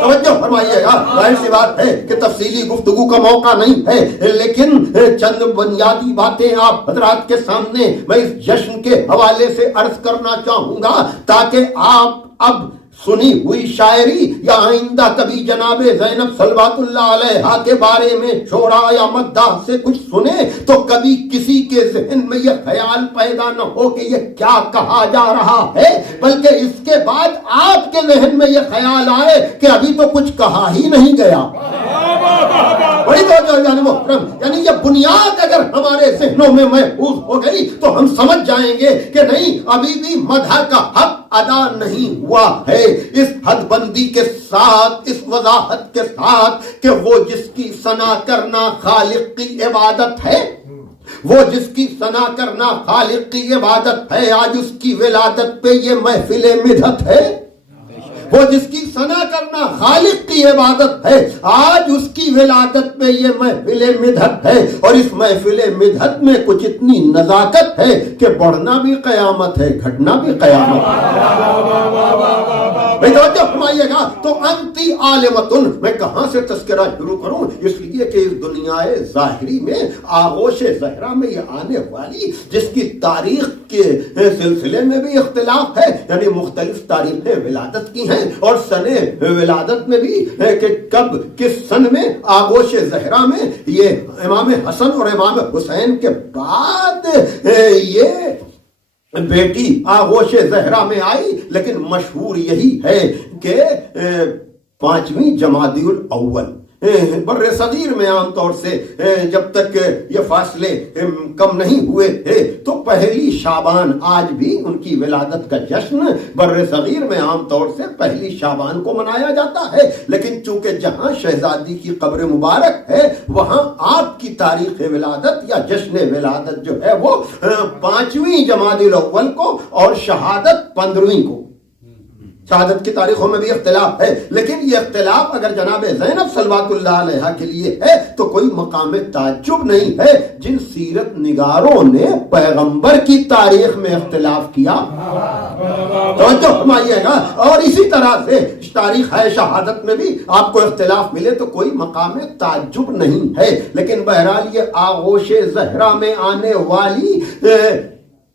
توجہ فرمائیے گا، ظاہر سی بات ہے کہ تفصیلی گفتگو کا موقع نہیں ہے، لیکن چند بنیادی باتیں آپ حضرات کے سامنے میں اس جشن کے حوالے سے عرض کرنا چاہوں گا تاکہ آپ اب سنی ہوئی شاعری یا آئندہ کبھی جناب زینب صلوات اللہ علیہا کے بارے میں شعرا یا مداح سے کچھ سنے تو کبھی کسی کے ذہن میں یہ خیال پیدا نہ ہو کہ یہ کیا کہا جا رہا ہے، بلکہ اس کے بعد آپ کے ذہن میں یہ خیال آئے کہ ابھی تو کچھ کہا ہی نہیں گیا۔ بڑی توجہ جان محترم، یعنی یہ بنیاد اگر ہمارے ذہنوں میں محفوظ ہو گئی تو ہم سمجھ جائیں گے کہ نہیں، ابھی بھی مدح کا حق ادا نہیں ہوا ہے، اس حد بندی کے ساتھ، اس وضاحت کے ساتھ کہ وہ جس کی ثنا کرنا خالق کی عبادت ہے، وہ جس کی ثنا کرنا خالق کی عبادت ہے، آج اس کی ولادت پہ یہ محفل مدحت ہے، وہ جس کی ثنا کرنا خالق کی عبادت ہے، آج اس کی ولادت میں یہ محفل مدحت ہے، اور اس محفل مدحت میں کچھ اتنی نزاکت ہے کہ بڑھنا بھی قیامت ہے، گھٹنا بھی قیامت ہے۔ توجہ فرمائیے گا، تو انتی عالمتن، میں کہاں سے تذکرہ شروع کروں؟ اس لیے کہ اس دنیا ظاہری میں آغوش زہرا میں یہ آنے والی جس کی تاریخ کے سلسلے میں بھی اختلاف ہے، یعنی مختلف تاریخیں ولادت کی ہیں، اور سن ولادت میں بھی ہے کہ کب کس سن میں آغوش زہرا میں یہ امام حسن اور امام حسین کے بعد یہ بیٹی آغوش زہرا میں آئی، لیکن مشہور یہی ہے کہ 5ویں جمادی الاول بر صغیر میں عام طور سے جب تک یہ فاصلے کم نہیں ہوئے تھے تو پہلی شعبان، آج بھی ان کی ولادت کا جشن بر صغیر میں عام طور سے پہلی شعبان کو منایا جاتا ہے، لیکن چونکہ جہاں شہزادی کی قبر مبارک ہے وہاں آپ کی تاریخ ولادت یا جشن ولادت جو ہے وہ 5ویں جمادی الاول کو اور شہادت 15ویں کو۔ شہادت کی تاریخوں میں بھی اختلاف ہے، لیکن یہ اختلاف اگر جناب زینب صلوات اللہ علیہ کے لیے ہے تو کوئی مقام تعجب نہیں ہے۔ جن سیرت نگاروں نے پیغمبر کی تاریخ میں اختلاف کیا، توجہ فرمائیے گا، اور اسی طرح سے تاریخ ہے شہادت میں بھی آپ کو اختلاف ملے تو کوئی مقام تعجب نہیں ہے، لیکن بہرحال یہ آغوش زہرا میں آنے والی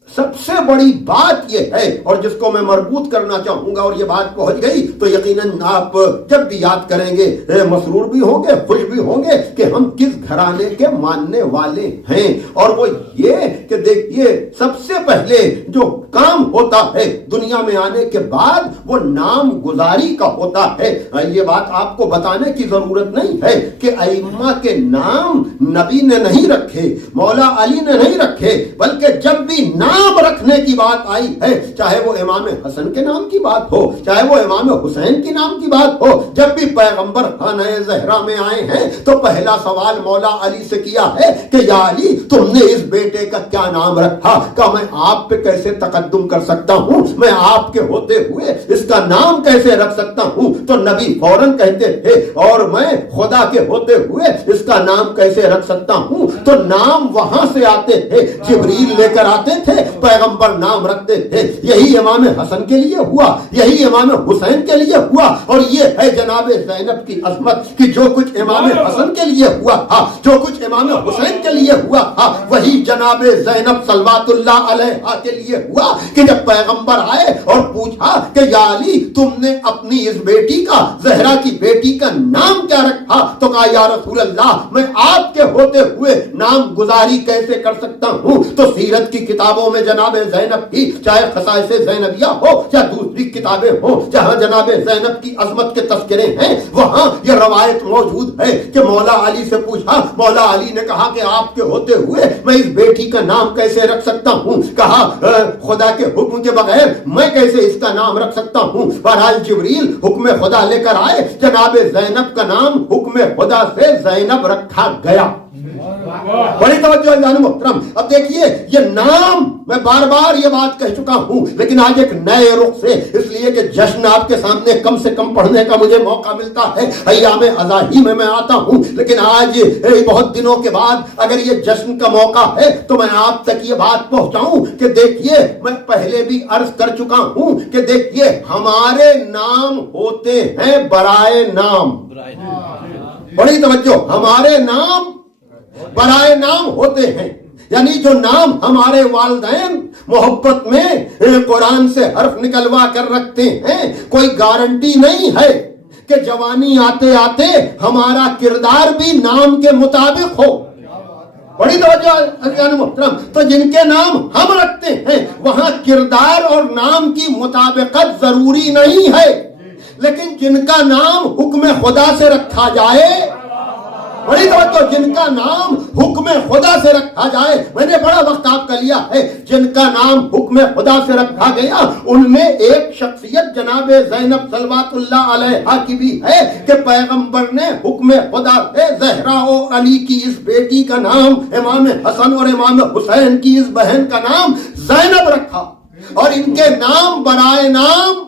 سب سے بڑی بات یہ ہے، اور جس کو میں مربوط کرنا چاہوں گا، اور یہ بات پہنچ گئی تو یقیناً آپ جب بھی یاد کریں گے مسرور بھی ہوں گے، خوش بھی ہوں گے کہ ہم کس گھرانے کے ماننے والے ہیں، اور وہ یہ کہ دیکھیے سب سے پہلے جو کام ہوتا ہے دنیا میں آنے کے بعد وہ نام گزاری کا ہوتا ہے۔ یہ بات آپ کو بتانے کی ضرورت نہیں ہے کہ ائمہ کے نام نبی نے نہیں رکھے، مولا علی نے نہیں رکھے، بلکہ جب بھی نام رکھنے کی بات آئی ہے، چاہے وہ امام حسن کے نام کی بات ہو، چاہے وہ امام حسین کے نام کی بات ہو، جب بھی پیغمبر خانہ زہرا میں آئے ہیں تو پہلا سوال مولا علی سے کیا ہے کہ یا علی تم نے اس بیٹے کا کیا نام رکھا؟ کہ میں آپ پہ کیسے تقدم کر سکتا ہوں، میں آپ کے ہوتے ہوئے اس کا نام کیسے رکھ سکتا ہوں؟ تو نبی فوراً کہتے تھے اور میں خدا کے ہوتے ہوئے اس کا نام کیسے رکھ سکتا ہوں؟ تو نام وہاں سے آتے تھے، جبریل لے کر آتے تھے، پیغمبر نام رکھتے تھے۔ یہی امام حسن کے لیے ہوا، یہی امام حسین کے لیے ہوا، اور یہ ہے جناب زینب کی عظمت کہ جو کچھ امام حسن کے لیے ہوا تھا، جو کچھ امام حسین کے لیے ہوا تھا، وہی جناب زینب صلوات اللہ علیہ کے لیے ہوا کہ جب پیغمبر آئے اور پوچھا کہ یا علی تم نے اپنی اس بیٹی کا، زہرا کی بیٹی کا نام کیا رکھا؟ تو کہا یا رسول اللہ میں آپ کے ہوتے ہوئے نام گزاری کیسے کر سکتا ہوں؟ تو سیرت کی کتابوں میں جناب زینب کی، چاہے خصائص زینبیہ ہو یا دوسری کتابیں ہوں جہاں جناب زینب کی عظمت کے تذکرے ہیں، وہاں یہ روایت موجود ہے کہ مولا علی سے پوچھا، مولا علی نے کہا کہ آپ کے ہوتے ہوئے میں اس بیٹی کا نام کیسے رکھ سکتا ہوں؟ کہا خدا کے حکم کے بغیر میں کیسے اس کا نام رکھ سکتا ہوں؟ بہرحال جبریل حکم خدا لے کر آئے، جناب زینب کا نام حکم خدا سے زینب رکھا گیا۔ بڑی توجہ جان محترم، اب دیکھیے یہ نام میں بار بار یہ بات کہہ چکا ہوں، لیکن آج ایک نئے رخ سے، اس لیے کہ جشن آپ کے سامنے کم سے کم پڑھنے کا مجھے موقع ملتا ہے، ایام اضاحی میں آتا ہوں، لیکن آج بہت دنوں کے بعد اگر یہ جشن کا موقع ہے تو میں آپ تک یہ بات پہنچاؤں کہ دیکھیے میں پہلے بھی عرض کر چکا ہوں کہ دیکھیے ہمارے نام ہوتے ہیں برائے نام، بڑی توجہ، ہمارے نام برائے نام ہوتے ہیں، یعنی جو نام ہمارے والدین محبت میں قرآن سے حرف نکلوا کر رکھتے ہیں، کوئی گارنٹی نہیں ہے کہ جوانی آتے آتے ہمارا کردار بھی نام کے مطابق ہو۔ بڑی توجہ محترم، تو جن کے نام ہم رکھتے ہیں وہاں کردار اور نام کی مطابقت ضروری نہیں ہے، لیکن جن کا نام حکم خدا سے رکھا جائے، بڑی توجہ، جن کا نام حکم خدا سے رکھا جائے، میں نے بڑا وقت آپ کا لیا ہے، جن کا نام حکم خدا سے رکھا گیا ان میں ایک شخصیت جناب زینب صلوات اللہ علیہ کی بھی ہے کہ پیغمبر نے حکم خدا سے زہرا و علی کی اس بیٹی کا نام، امام حسن اور امام حسین کی اس بہن کا نام زینب رکھا، اور ان کے نام برائے نام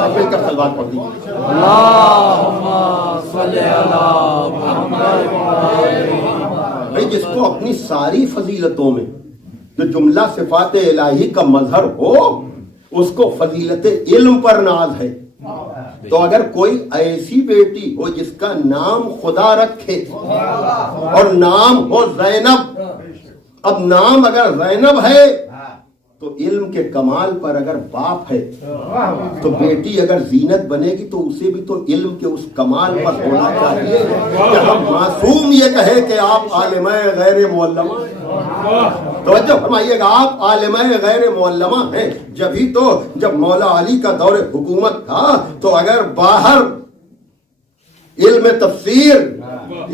سب مل کر صلوات پڑھ دیجیے. بھائی جس کو اپنی ساری فضیلتوں میں جو جملہ صفات الہی کا مظہر ہو اس کو فضیلت علم پر ناز ہے. تو اگر کوئی ایسی بیٹی ہو جس کا نام خدا رکھے اور نام ہو زینب، اب نام اگر زینب ہے تو علم کے کمال پر اگر باپ ہے تو بیٹی اگر زینت بنے گی تو اسے بھی تو علم کے اس کمال پر ہونا چاہیے کہ ہم معصوم یہ کہے کہ آپ عالمہ غیر معلمہ. توجہ فرمائیے گا، آپ عالمہ غیر معلمہ ہیں. جبھی تو جب مولا علی کا دور حکومت تھا تو اگر باہر علم تفسیر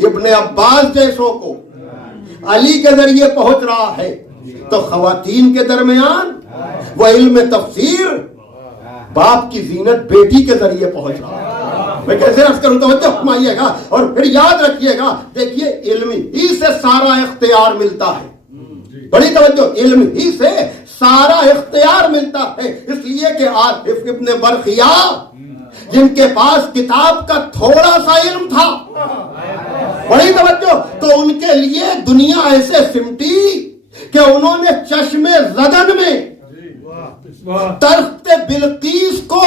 ابن عباس جیسوں کو علی کے ذریعے پہنچ رہا ہے تو خواتین کے درمیان وہ علم تفسیر باپ کی زینت بیٹی کے ذریعے پہنچ رہا ہے. میں کیسے عرض کروں؟ توجہ فرمائیے گا اور پھر یاد رکھیے گا، دیکھیے علم ہی سے سارا اختیار ملتا ہے. بڑی توجہ، علم ہی سے سارا اختیار ملتا ہے. اس لیے کہ عاصف ابن برقیہ جن کے پاس کتاب کا تھوڑا سا علم تھا، بڑی توجہ، تو ان کے لیے دنیا ایسے سمٹی کہ انہوں نے چشم زدن میں تخت بلقیس کو،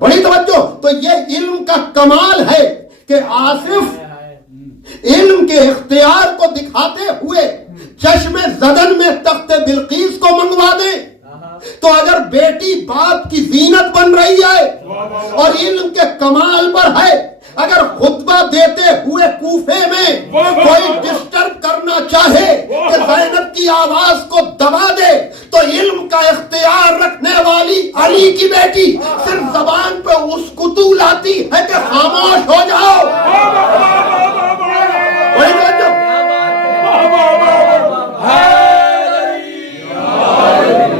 بڑی توجہ، تو یہ علم کا کمال ہے کہ آصف علم کے اختیار کو دکھاتے ہوئے چشم زدن میں تخت بلقیس کو منگوا دے. تو اگر بیٹی باپ کی زینت بن رہی ہے اور علم کے کمال پر ہے، اگر خطبہ دیتے ہوئے کوفے میں کوئی ڈسٹرب کرنا چاہے کہ زینب کی آواز کو دبا دے تو علم کا اختیار رکھنے والی علی کی بیٹی صرف زبان پہ اسکتو لاتی ہے کہ خاموش ہو جاؤ.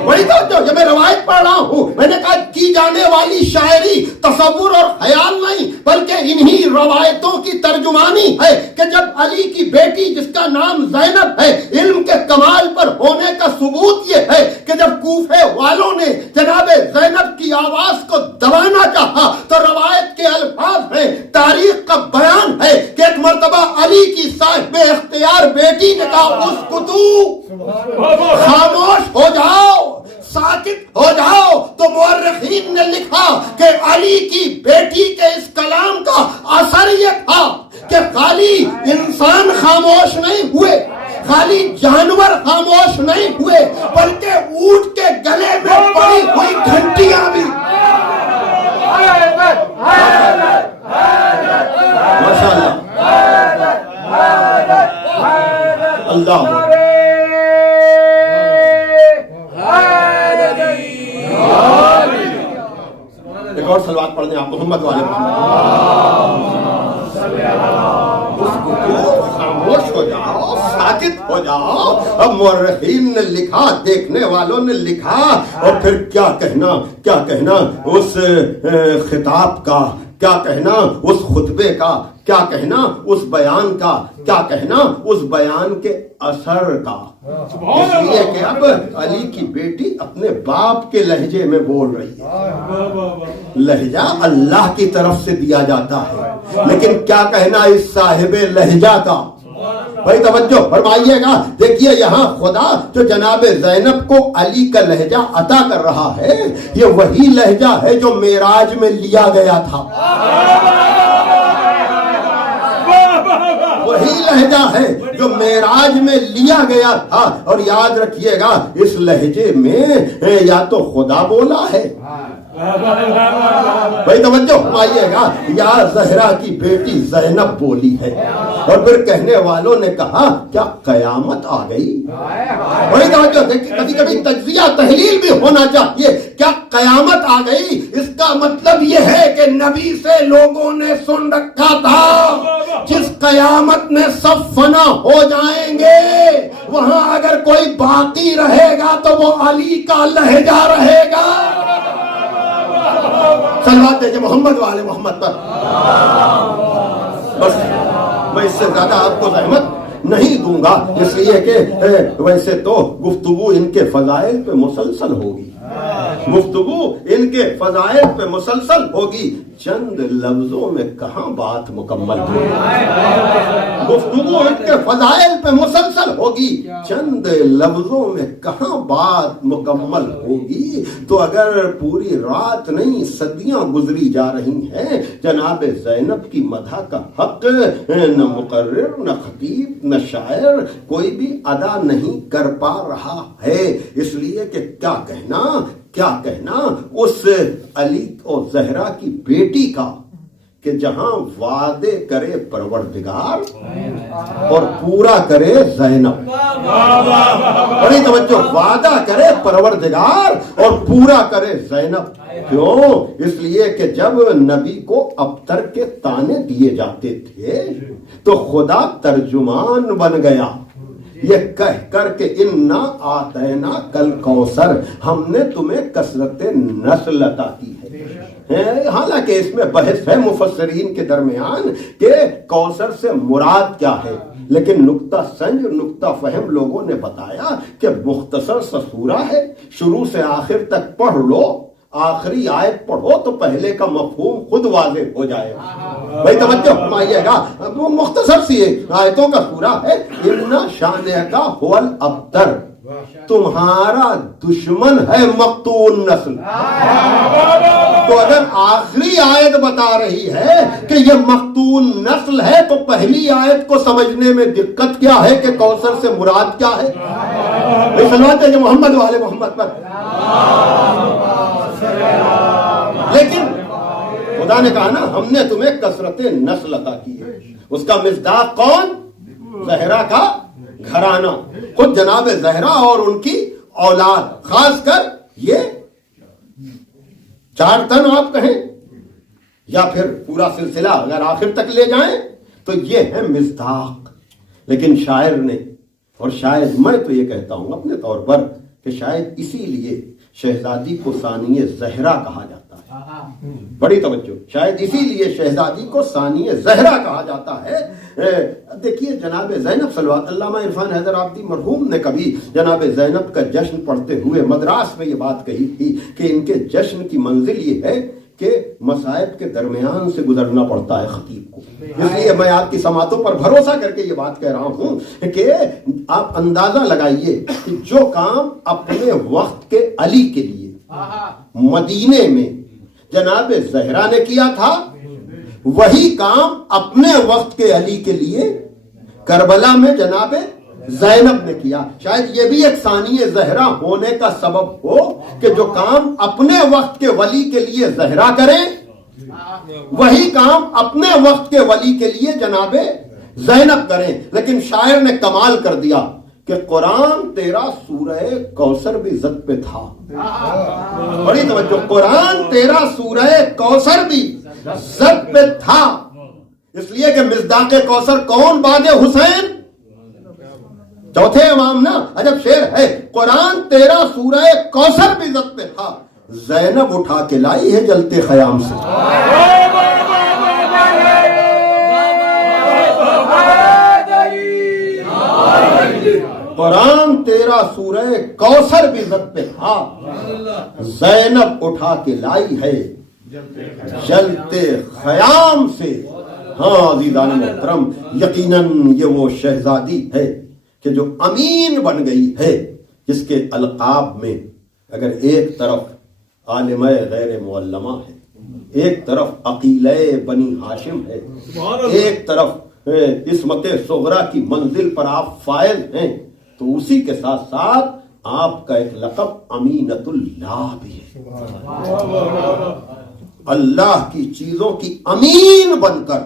بڑی توجہ، جب میں روایت پڑھ رہا ہوں میں نے کہا کی جانے والی شاعری تصور اور خیال نہیں بلکہ انہی روایتوں کی ترجمانی ہے کہ جب علی کی بیٹی جس کا نام زینب ہے، علم کے کمال پر ہونے کا ثبوت یہ ہے کہ جب کوفے والوں نے جناب زینب کی آواز کو دبانا چاہا تو روایت کے الفاظ ہیں، تاریخ کا بیان ہے کہ ایک مرتبہ علی کی صاحب اختیار بیٹی نے کہا اسکتو، خاموش ہو جاؤ، ساکت ہو جاؤ. تو مورخین نے لکھا کہ علی کی بیٹی کے اس کلام کا اثر یہ تھا کہ خالی انسان خاموش نہیں ہوئے، خالی جانور خاموش نہیں ہوئے، بلکہ اونٹ کے گلے میں پڑی ہوئی گھنٹیاں بھی. ماشاءاللہ، اللہ ایک اور صلوات پڑھ دیں آپ محمد والے خاموش ہو جاؤ، ساکت ہو جاؤ. اب مورخین نے لکھا، دیکھنے والوں نے لکھا، اور پھر کیا کہنا اس خطاب کا، کیا کہنا اس خطبے کا، کیا کہنا اس بیان کا، کیا کہنا اس بیان کے اثر کا. اس لیے کہ اب علی کی بیٹی اپنے باپ کے لہجے میں بول رہی ہے. لہجہ اللہ کی طرف سے دیا جاتا ہے، لیکن کیا کہنا اس صاحب لہجہ کا. بھائی توجہ فرمائیے گا، دیکھیے یہاں خدا جو جناب زینب کو علی کا لہجہ عطا کر رہا ہے، یہ وہی لہجہ ہے جو معراج میں لیا گیا تھا. وہی لہجہ ہے جو معراج میں لیا گیا تھا. اور یاد رکھیے گا اس لہجے میں یا تو خدا بولا ہے، بھائی توجہ فرمائیے گا، یا زہرا کی بیٹی زینب بولی ہے. اور پھر کہنے والوں نے کہا کیا قیامت آ گئی. بھائی توجہ، کبھی کبھی تجزیہ تحلیل بھی ہونا چاہیے. کیا قیامت آ گئی؟ اس کا مطلب یہ ہے کہ نبی سے لوگوں نے سن رکھا تھا جس قیامت میں سب فنا ہو جائیں گے وہاں اگر کوئی باقی رہے گا تو وہ علی کا لہجہ رہے گا. صلوات دیجئے محمد والے محمد پر. بس میں اس سے زیادہ آپ کو زحمت نہیں دوں گا، اس لیے کہ ویسے تو گفتگو ان کے فضائل پہ مسلسل ہوگی، گفتگو ان کے فضائل پہ مسلسل ہوگی، چند لفظوں میں کہاں بات مکمل ہوگی، گفتگو ان کے فضائل پہ مسلسل ہوگی، چند لفظوں میں کہاں بات مکمل ہوگی۔ تو اگر پوری رات نہیں صدیاں گزری جا رہی ہیں جناب زینب کی مدح کا حق نہ مقرر نہ خطیب نہ شاعر کوئی بھی ادا نہیں کر پا رہا ہے، اس لیے کہ کیا کہنا اس علی اور زہرا کی بیٹی کا کہ جہاں وعدے کرے پروردگار اور پورا کرے زینب، بڑی توجہ، وعدہ کرے پروردگار اور پورا کرے زینب۔ کیوں؟ اس لیے کہ جب نبی کو ابتر کے تانے دیے جاتے تھے تو خدا ترجمان بن گیا یہ کہہ کر کہ انا آتینا کل کوثر، ہم نے تمہیں کثرت نسل عطا کی ہے۔ حالانکہ اس میں بحث ہے مفسرین کے درمیان کہ کوثر سے مراد کیا ہے، لیکن نقطہ سنج نقطہ فہم لوگوں نے بتایا کہ مختصر سا سورہ ہے، شروع سے آخر تک پڑھ لو، آخری آیت پڑھو تو پہلے کا مفہوم خود واضح ہو جائے گا۔ بھائی توجہ فرمائیے گا، وہ مختصر سی آیتوں کا سورہ ہے، اِنَّ شَانِئَکَ هُوَ الْأَبْتَرُ، تمہارا دشمن ہے مقتون نسل۔ تو اگر آخری آیت بتا رہی ہے کہ یہ مقتون نسل ہے تو پہلی آیت کو سمجھنے میں دقت کیا ہے کہ کوثر سے مراد کیا ہے؟ صلوات ہے محمد والے محمد پر۔ لیکن خدا نے کہا نا ہم نے تمہیں کثرت نسل عطا کی ہے، اس کا مصداق کون؟ زہرا کا گھرانہ، خود جناب زہرا اور ان کی اولاد، خاص کر یہ 4 تن آپ کہیں یا پھر پورا سلسلہ اگر آخر تک لے جائیں تو یہ ہے مصداق۔ لیکن شاعر نے، اور شاید میں تو یہ کہتا ہوں اپنے طور پر کہ شاید اسی لیے شہزادی کو ثانیہ زہرا کہا جاتا ہے، بڑی توجہ، شاید اسی لیے شہزادی کو ثانیہ زہرا کہا جاتا ہے۔ دیکھیے جناب زینب صلوات، علامہ عرفان حیدر آبادی مرحوم نے کبھی جناب زینب کا جشن پڑھتے ہوئے مدراس میں یہ بات کہی تھی کہ ان کے جشن کی منزل یہ ہے کہ مصائب کے درمیان سے گزرنا پڑتا ہے خطیب کو۔ اس لیے میں آپ کی سماعتوں پر بھروسہ کر کے یہ بات کہہ رہا ہوں کہ آپ اندازہ لگائیے کہ جو کام اپنے وقت کے علی کے لیے مدینے میں جناب زہرا نے کیا تھا، وہی کام اپنے وقت کے علی کے لیے کربلا میں جناب زینب نے کیا۔ شاید یہ بھی ایک ثانیہ زہرا ہونے کا سبب ہو کہ جو کام اپنے وقت کے ولی کے لیے زہرا کریں وہی کام اپنے وقت کے ولی کے لیے جناب زینب کریں۔ لیکن شاعر نے کمال کر دیا کہ قرآن تیرا سورہ کوثر بھی زد پہ تھا، بڑی توجہ، قرآن تیرا سورہ کوثر بھی زد پہ تھا، اس لیے کہ مصداق کوثر کون؟ بعد حسین، چوتھے امام نا، عجب شعر ہے، قرآن تیرا سورہ کوثر بھی زد پہ تھا، زینب اٹھا کے لائی ہے جلتے خیام سے۔ قرآن تیرا سورہ کوثر بھی زد پہ تھا، زینب اٹھا کے لائی ہے جلتے خیام سے۔ ہاں عزیزان محترم، یقیناً یہ وہ شہزادی ہے کہ جو امین بن گئی ہے، جس کے القاب میں اگر ایک طرف عالمہ غیر معلمہ ہے، ایک طرف عقیلہ بنی ہاشم ہے، ایک طرف عصمت صغرا کی منزل پر آپ فائز ہیں، تو اسی کے ساتھ ساتھ آپ کا ایک لقب امینت اللہ بھی ہے۔ اللہ کی چیزوں کی امین بن کر،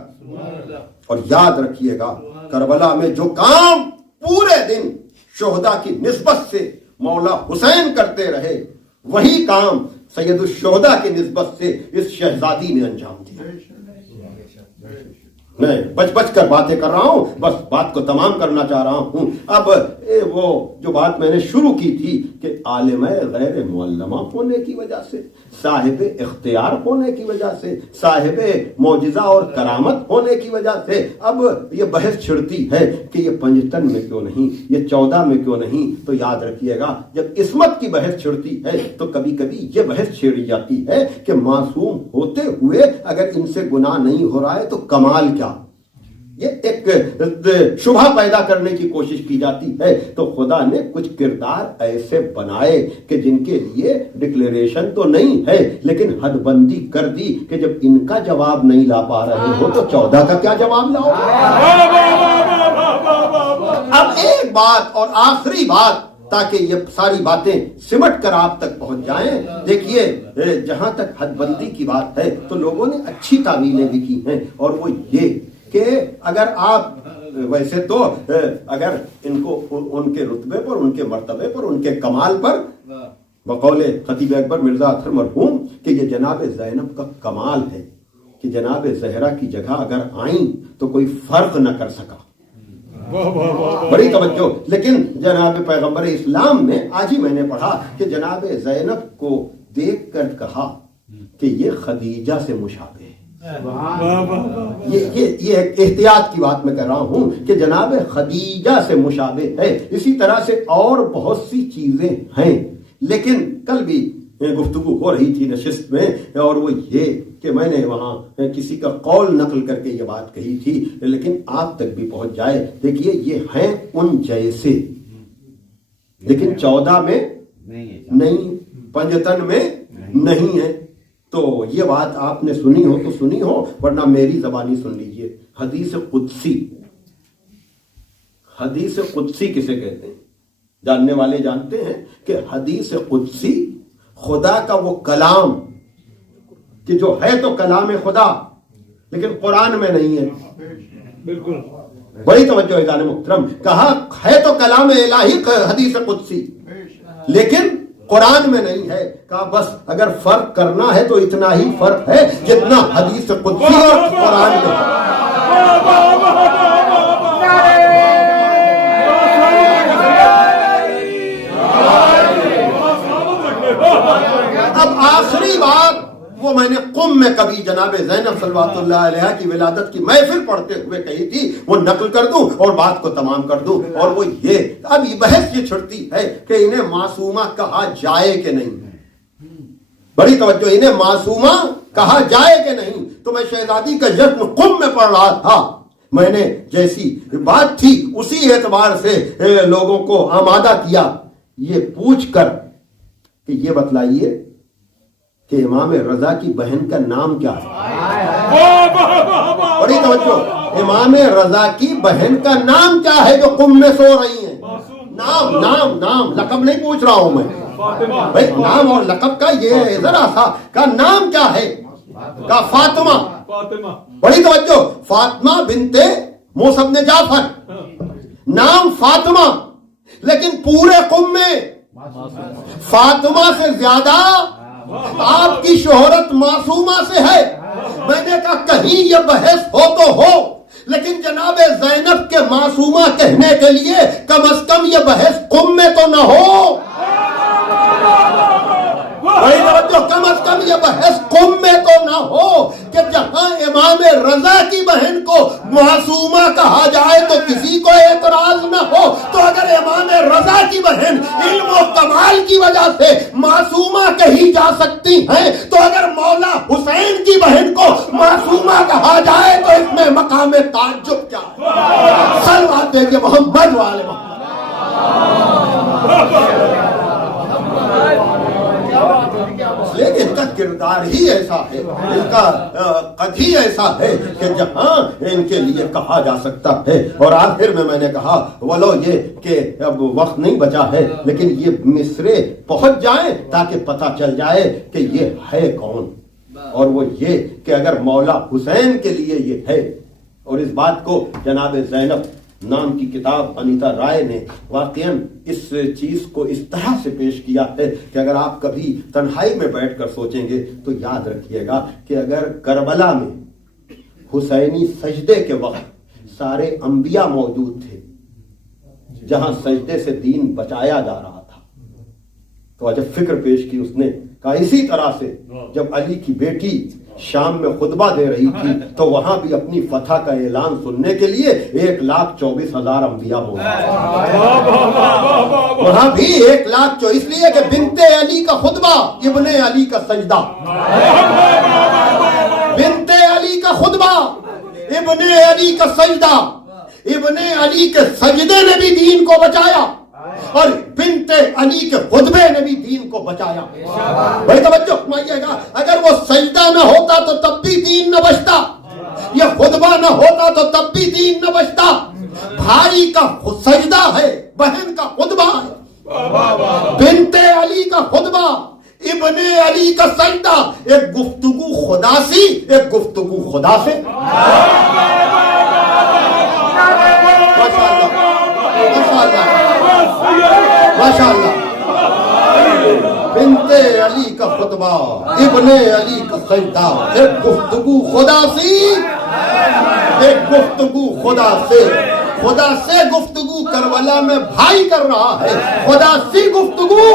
اور یاد رکھیے گا کربلا میں جو کام پورے دن شہداء کی نسبت سے مولا حسین کرتے رہے، وہی کام سید الشہداء کی نسبت سے اس شہزادی نے انجام دیا۔ میں بچ بچ کر باتیں کر رہا ہوں، بس بات کو تمام کرنا چاہ رہا ہوں. اب وہ جو بات میں نے شروع کی تھی کہ عالم غیر معلمہ ہونے کی وجہ سے، صاحب اختیار ہونے کی وجہ سے، صاحب معجزہ اور کرامت ہونے کی وجہ سے اب یہ بحث چھڑتی ہے کہ یہ 55 میں کیوں نہیں، یہ 14 میں کیوں نہیں. تو یاد رکھیے گا جب عصمت کی بحث چھڑتی ہے تو کبھی کبھی یہ بحث چھیڑی جاتی ہے کہ معصوم ہوتے ہوئے اگر ان سے گناہ نہیں ہو رہا ہے تو کمال کیا. یہ ایک شبہ پیدا کرنے کی کوشش کی جاتی ہے. تو خدا نے کچھ کردار ایسے بنائے کہ جن کے لیے ڈکلیریشن تو نہیں ہے لیکن حد بندی کر دی کہ جب ان کا جواب نہیں لا پا رہے ہو تو 14 کا کیا جواب لاؤ. اب ایک بات اور آخری بات تاکہ یہ ساری باتیں سمٹ کر آپ تک پہنچ جائیں. دیکھیے جہاں تک حد بندی کی بات ہے تو لوگوں نے اچھی تعویلیں بھی کی ہیں، اور وہ یہ کہ اگر آپ ویسے تو اگر ان کو ان کے رتبے پر، ان کے مرتبے پر، ان کے کمال پر بقول خطیب اکبر مرزا اطہر مرحوم کہ یہ جناب زینب کا کمال ہے کہ جناب زہرا کی جگہ اگر آئیں تو کوئی فرق نہ کر سکا. بڑی توجہ. لیکن جناب پیغمبر اسلام نے آج ہی میں نے پڑھا کہ جناب زینب کو دیکھ کر کہا کہ یہ خدیجہ سے مشابہ ہے. یہ احتیاط کی بات میں کر رہا ہوں کہ جناب خدیجہ سے مشابہ ہے. اسی طرح سے اور بہت سی چیزیں ہیں، لیکن کل بھی گفتگو ہو رہی تھی نشست میں، اور وہ یہ کہ میں نے وہاں کسی کا قول نقل کر کے یہ بات کہی تھی لیکن آپ تک بھی پہنچ جائے. دیکھیے یہ ہیں ان جیسے، لیکن 14 میں نہیں، 55 میں نہیں ہے. تو یہ بات آپ نے سنی ہو تو سنی ہو، ورنہ میری زبانی سن لیجئے. حدیث قدسی، حدیث قدسی کسے کہتے ہیں؟ جاننے والے جانتے ہیں کہ حدیث قدسی خدا کا وہ کلام کہ جو ہے تو کلام خدا لیکن قرآن میں نہیں ہے. بالکل بڑی توجہ ہے جان محترم. کہا ہے تو کلام الہی حدیث قدسی لیکن قرآن میں نہیں ہے. کہا بس اگر فرق کرنا ہے تو اتنا ہی فرق ہے جتنا حدیث قدسی اور قرآن میں. اب آخری بات وہ میں نے قم میں کبھی جناب زینب صلوات اللہ علیہ کی ولادت کی محفل پڑھتے ہوئے کہی تھی، وہ نقل کر دوں اور بات کو تمام کر دوں. اور وہ یہ اب یہ بحث یہ چھڑتی ہے کہ انہیں معصومہ کہا جائے کہ نہیں. بڑی توجہ، انہیں معصومہ کہا جائے کہ نہیں. تو میں شہزادی کا جشن قم میں پڑھ رہا تھا، میں نے جیسی بات تھی اسی اعتبار سے لوگوں کو آمادہ کیا یہ پوچھ کر کہ یہ بتلائیے کہ امام رضا کی بہن کا نام کیا ہے. بڑی توجہ، امام رضا کی بہن کا نام کیا ہے جو قم میں سو رہی ہیں. نام نام نام لقب نہیں پوچھ رہا ہوں میں بھائی، نام اور لقب کا یہ ذرا سا کا نام کیا ہے. کا فاطمہ. بڑی توجہ، فاطمہ بنت موسی بن جعفر، نام فاطمہ، لیکن پورے قم میں فاطمہ سے زیادہ آپ کی شہرت معصومہ سے ہے. میں نے کہا کہیں یہ بحث ہو تو ہو، لیکن جناب زینب کے معصومہ کہنے کے لیے کم از کم یہ بحث قم میں تو نہ ہو. کم از کم یہ بحث قم میں تو نہ ہو کہ جہاں امام رضا کی بہن کو معصومہ کہا جائے تو کسی کو اعتراض نہ ہو. تو اگر امام رضا کی بہن علم و کمال کی وجہ سے معصومہ کہی جا سکتی ہیں تو اگر مولا حسین کی بہن کو معصومہ کہا جائے تو اس میں مقام تعجب کیا ہے. صلوات دیجئے محمد والے محمد. لیکن ان کا کردار ہی ایسا ہے، ان کا قد ہی ایسا ہے کہ جہاں ان کے لیے کہا جا سکتا ہے. اور آخر میں نے کہا ولو یہ کہ اب وقت نہیں بچا ہے لیکن یہ مصرے پہنچ جائیں تاکہ پتہ چل جائے کہ یہ ہے کون. اور وہ یہ کہ اگر مولا حسین کے لیے یہ ہے، اور اس بات کو جناب زینب نام کی کتاب انیتا رائے نے واقعاً اس چیز کو اس طرح سے پیش کیا ہے کہ اگر آپ کبھی تنہائی میں بیٹھ کر سوچیں گے تو یاد رکھیے گا کہ اگر کربلا میں حسینی سجدے کے وقت سارے انبیاء موجود تھے جہاں سجدے سے دین بچایا جا رہا تھا. تو جب فکر پیش کی اس نے کہا اسی طرح سے جب علی کی بیٹی شام میں خطبہ دے رہی تھی تو وہاں بھی اپنی فتح کا اعلان سننے کے لیے 1,24,000 انبیاء موجود. وہاں بھی 1,24,000 اس لیے کہ بنت علی کا خطبہ ابن علی کا سجدہ، بنت علی کا خطبہ ابن علی کا سجدہ، ابن علی کے سجدے نے بھی دین کو بچایا اور بنت علی کے خطبے نے بھی دین کو بچایا. بھائی توجہ فرمائیے گا، اگر وہ سجدہ نہ ہوتا تو تب بھی دین نہ بچتا، یہ خطبہ نہ ہوتا تو تب بھی دین نہ بچتا. بھائی کا سجدہ ہے، بہن کا خطبہ ہے، بنت علی کا خطبہ، ابن علی کا سجدہ، ایک گفتگو خدا سی، ایک گفتگو خدا سے. ماشاءاللہ بنت علی کا خطبہ، ابن علی کا سجدہ، ایک گفتگو خدا سی، ایک گفتگو خدا سے. خدا سے گفتگو کربلا میں بھائی کر رہا ہے، خدا سی گفتگو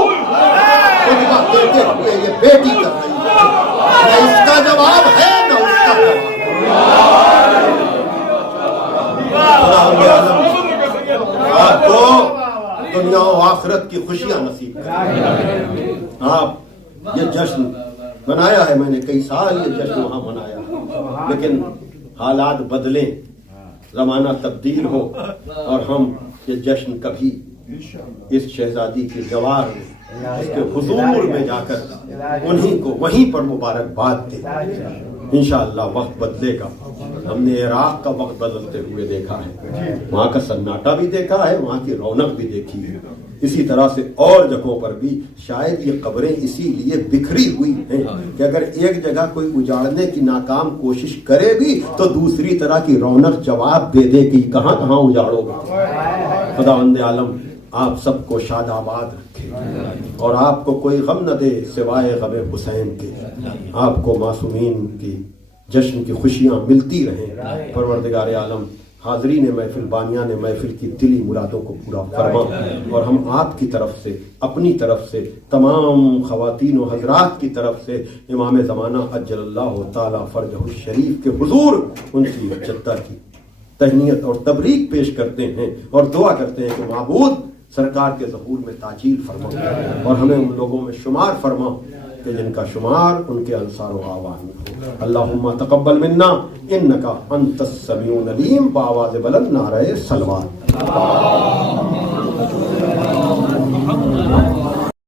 خطبہ دیتے ہوئے یہ بیٹی کر رہی ہے. نہ اس کا جواب ہے نہ اس کا جواب. آپ کو دنیا و آخرت کی خوشیاں نصیب کریں. آپ یہ جشن منایا ہے، میں نے کئی سال یہ جشن وہاں منایا، لیکن حالات بدلیں، زمانہ تبدیل ہو اور ہم یہ جشن کبھی اس شہزادی کے جوار میں، اس کے حضور میں جا کر انہیں کو وہیں پر مبارکباد دیں. انشاءاللہ وقت بدلے گا. ہم نے عراق کا وقت بدلتے ہوئے دیکھا ہے، وہاں کا سناٹا بھی دیکھا ہے، وہاں کی رونق بھی دیکھی ہے. اسی طرح سے اور جگہوں پر بھی شاید یہ قبریں اسی لیے بکھری ہوئی ہیں کہ اگر ایک جگہ کوئی اجاڑنے کی ناکام کوشش کرے بھی تو دوسری طرح کی رونق جواب دے دے کہ کہاں کہاں اجاڑو گے. خداوند عالم آپ سب کو شاد آباد رکھے اور آپ کو کوئی غم نہ دے سوائے غم حسین کے. آپ کو معصومین کی جشن کی خوشیاں ملتی رہیں. پروردگار عالم حاضرین محفل، بانیان محفل کی دلی مرادوں کو پورا فرما اور ہم آپ کی طرف سے، اپنی طرف سے، تمام خواتین و حضرات کی طرف سے امام زمانہ عجل اللہ تعالی فرجہ الشریف کے حضور ان کی جدہ کی تہنیت اور تبریک پیش کرتے ہیں اور دعا کرتے ہیں کہ معبود سرکار کے ظہور میں تاجیل فرما اور ہمیں ان لوگوں میں شمار فرما کہ جن کا شمار ان کے انصار و اعوان میں ہو. اللہم تقبل منا انکا انت السمیع العلیم. بآواز بلند نعرہ صلوات.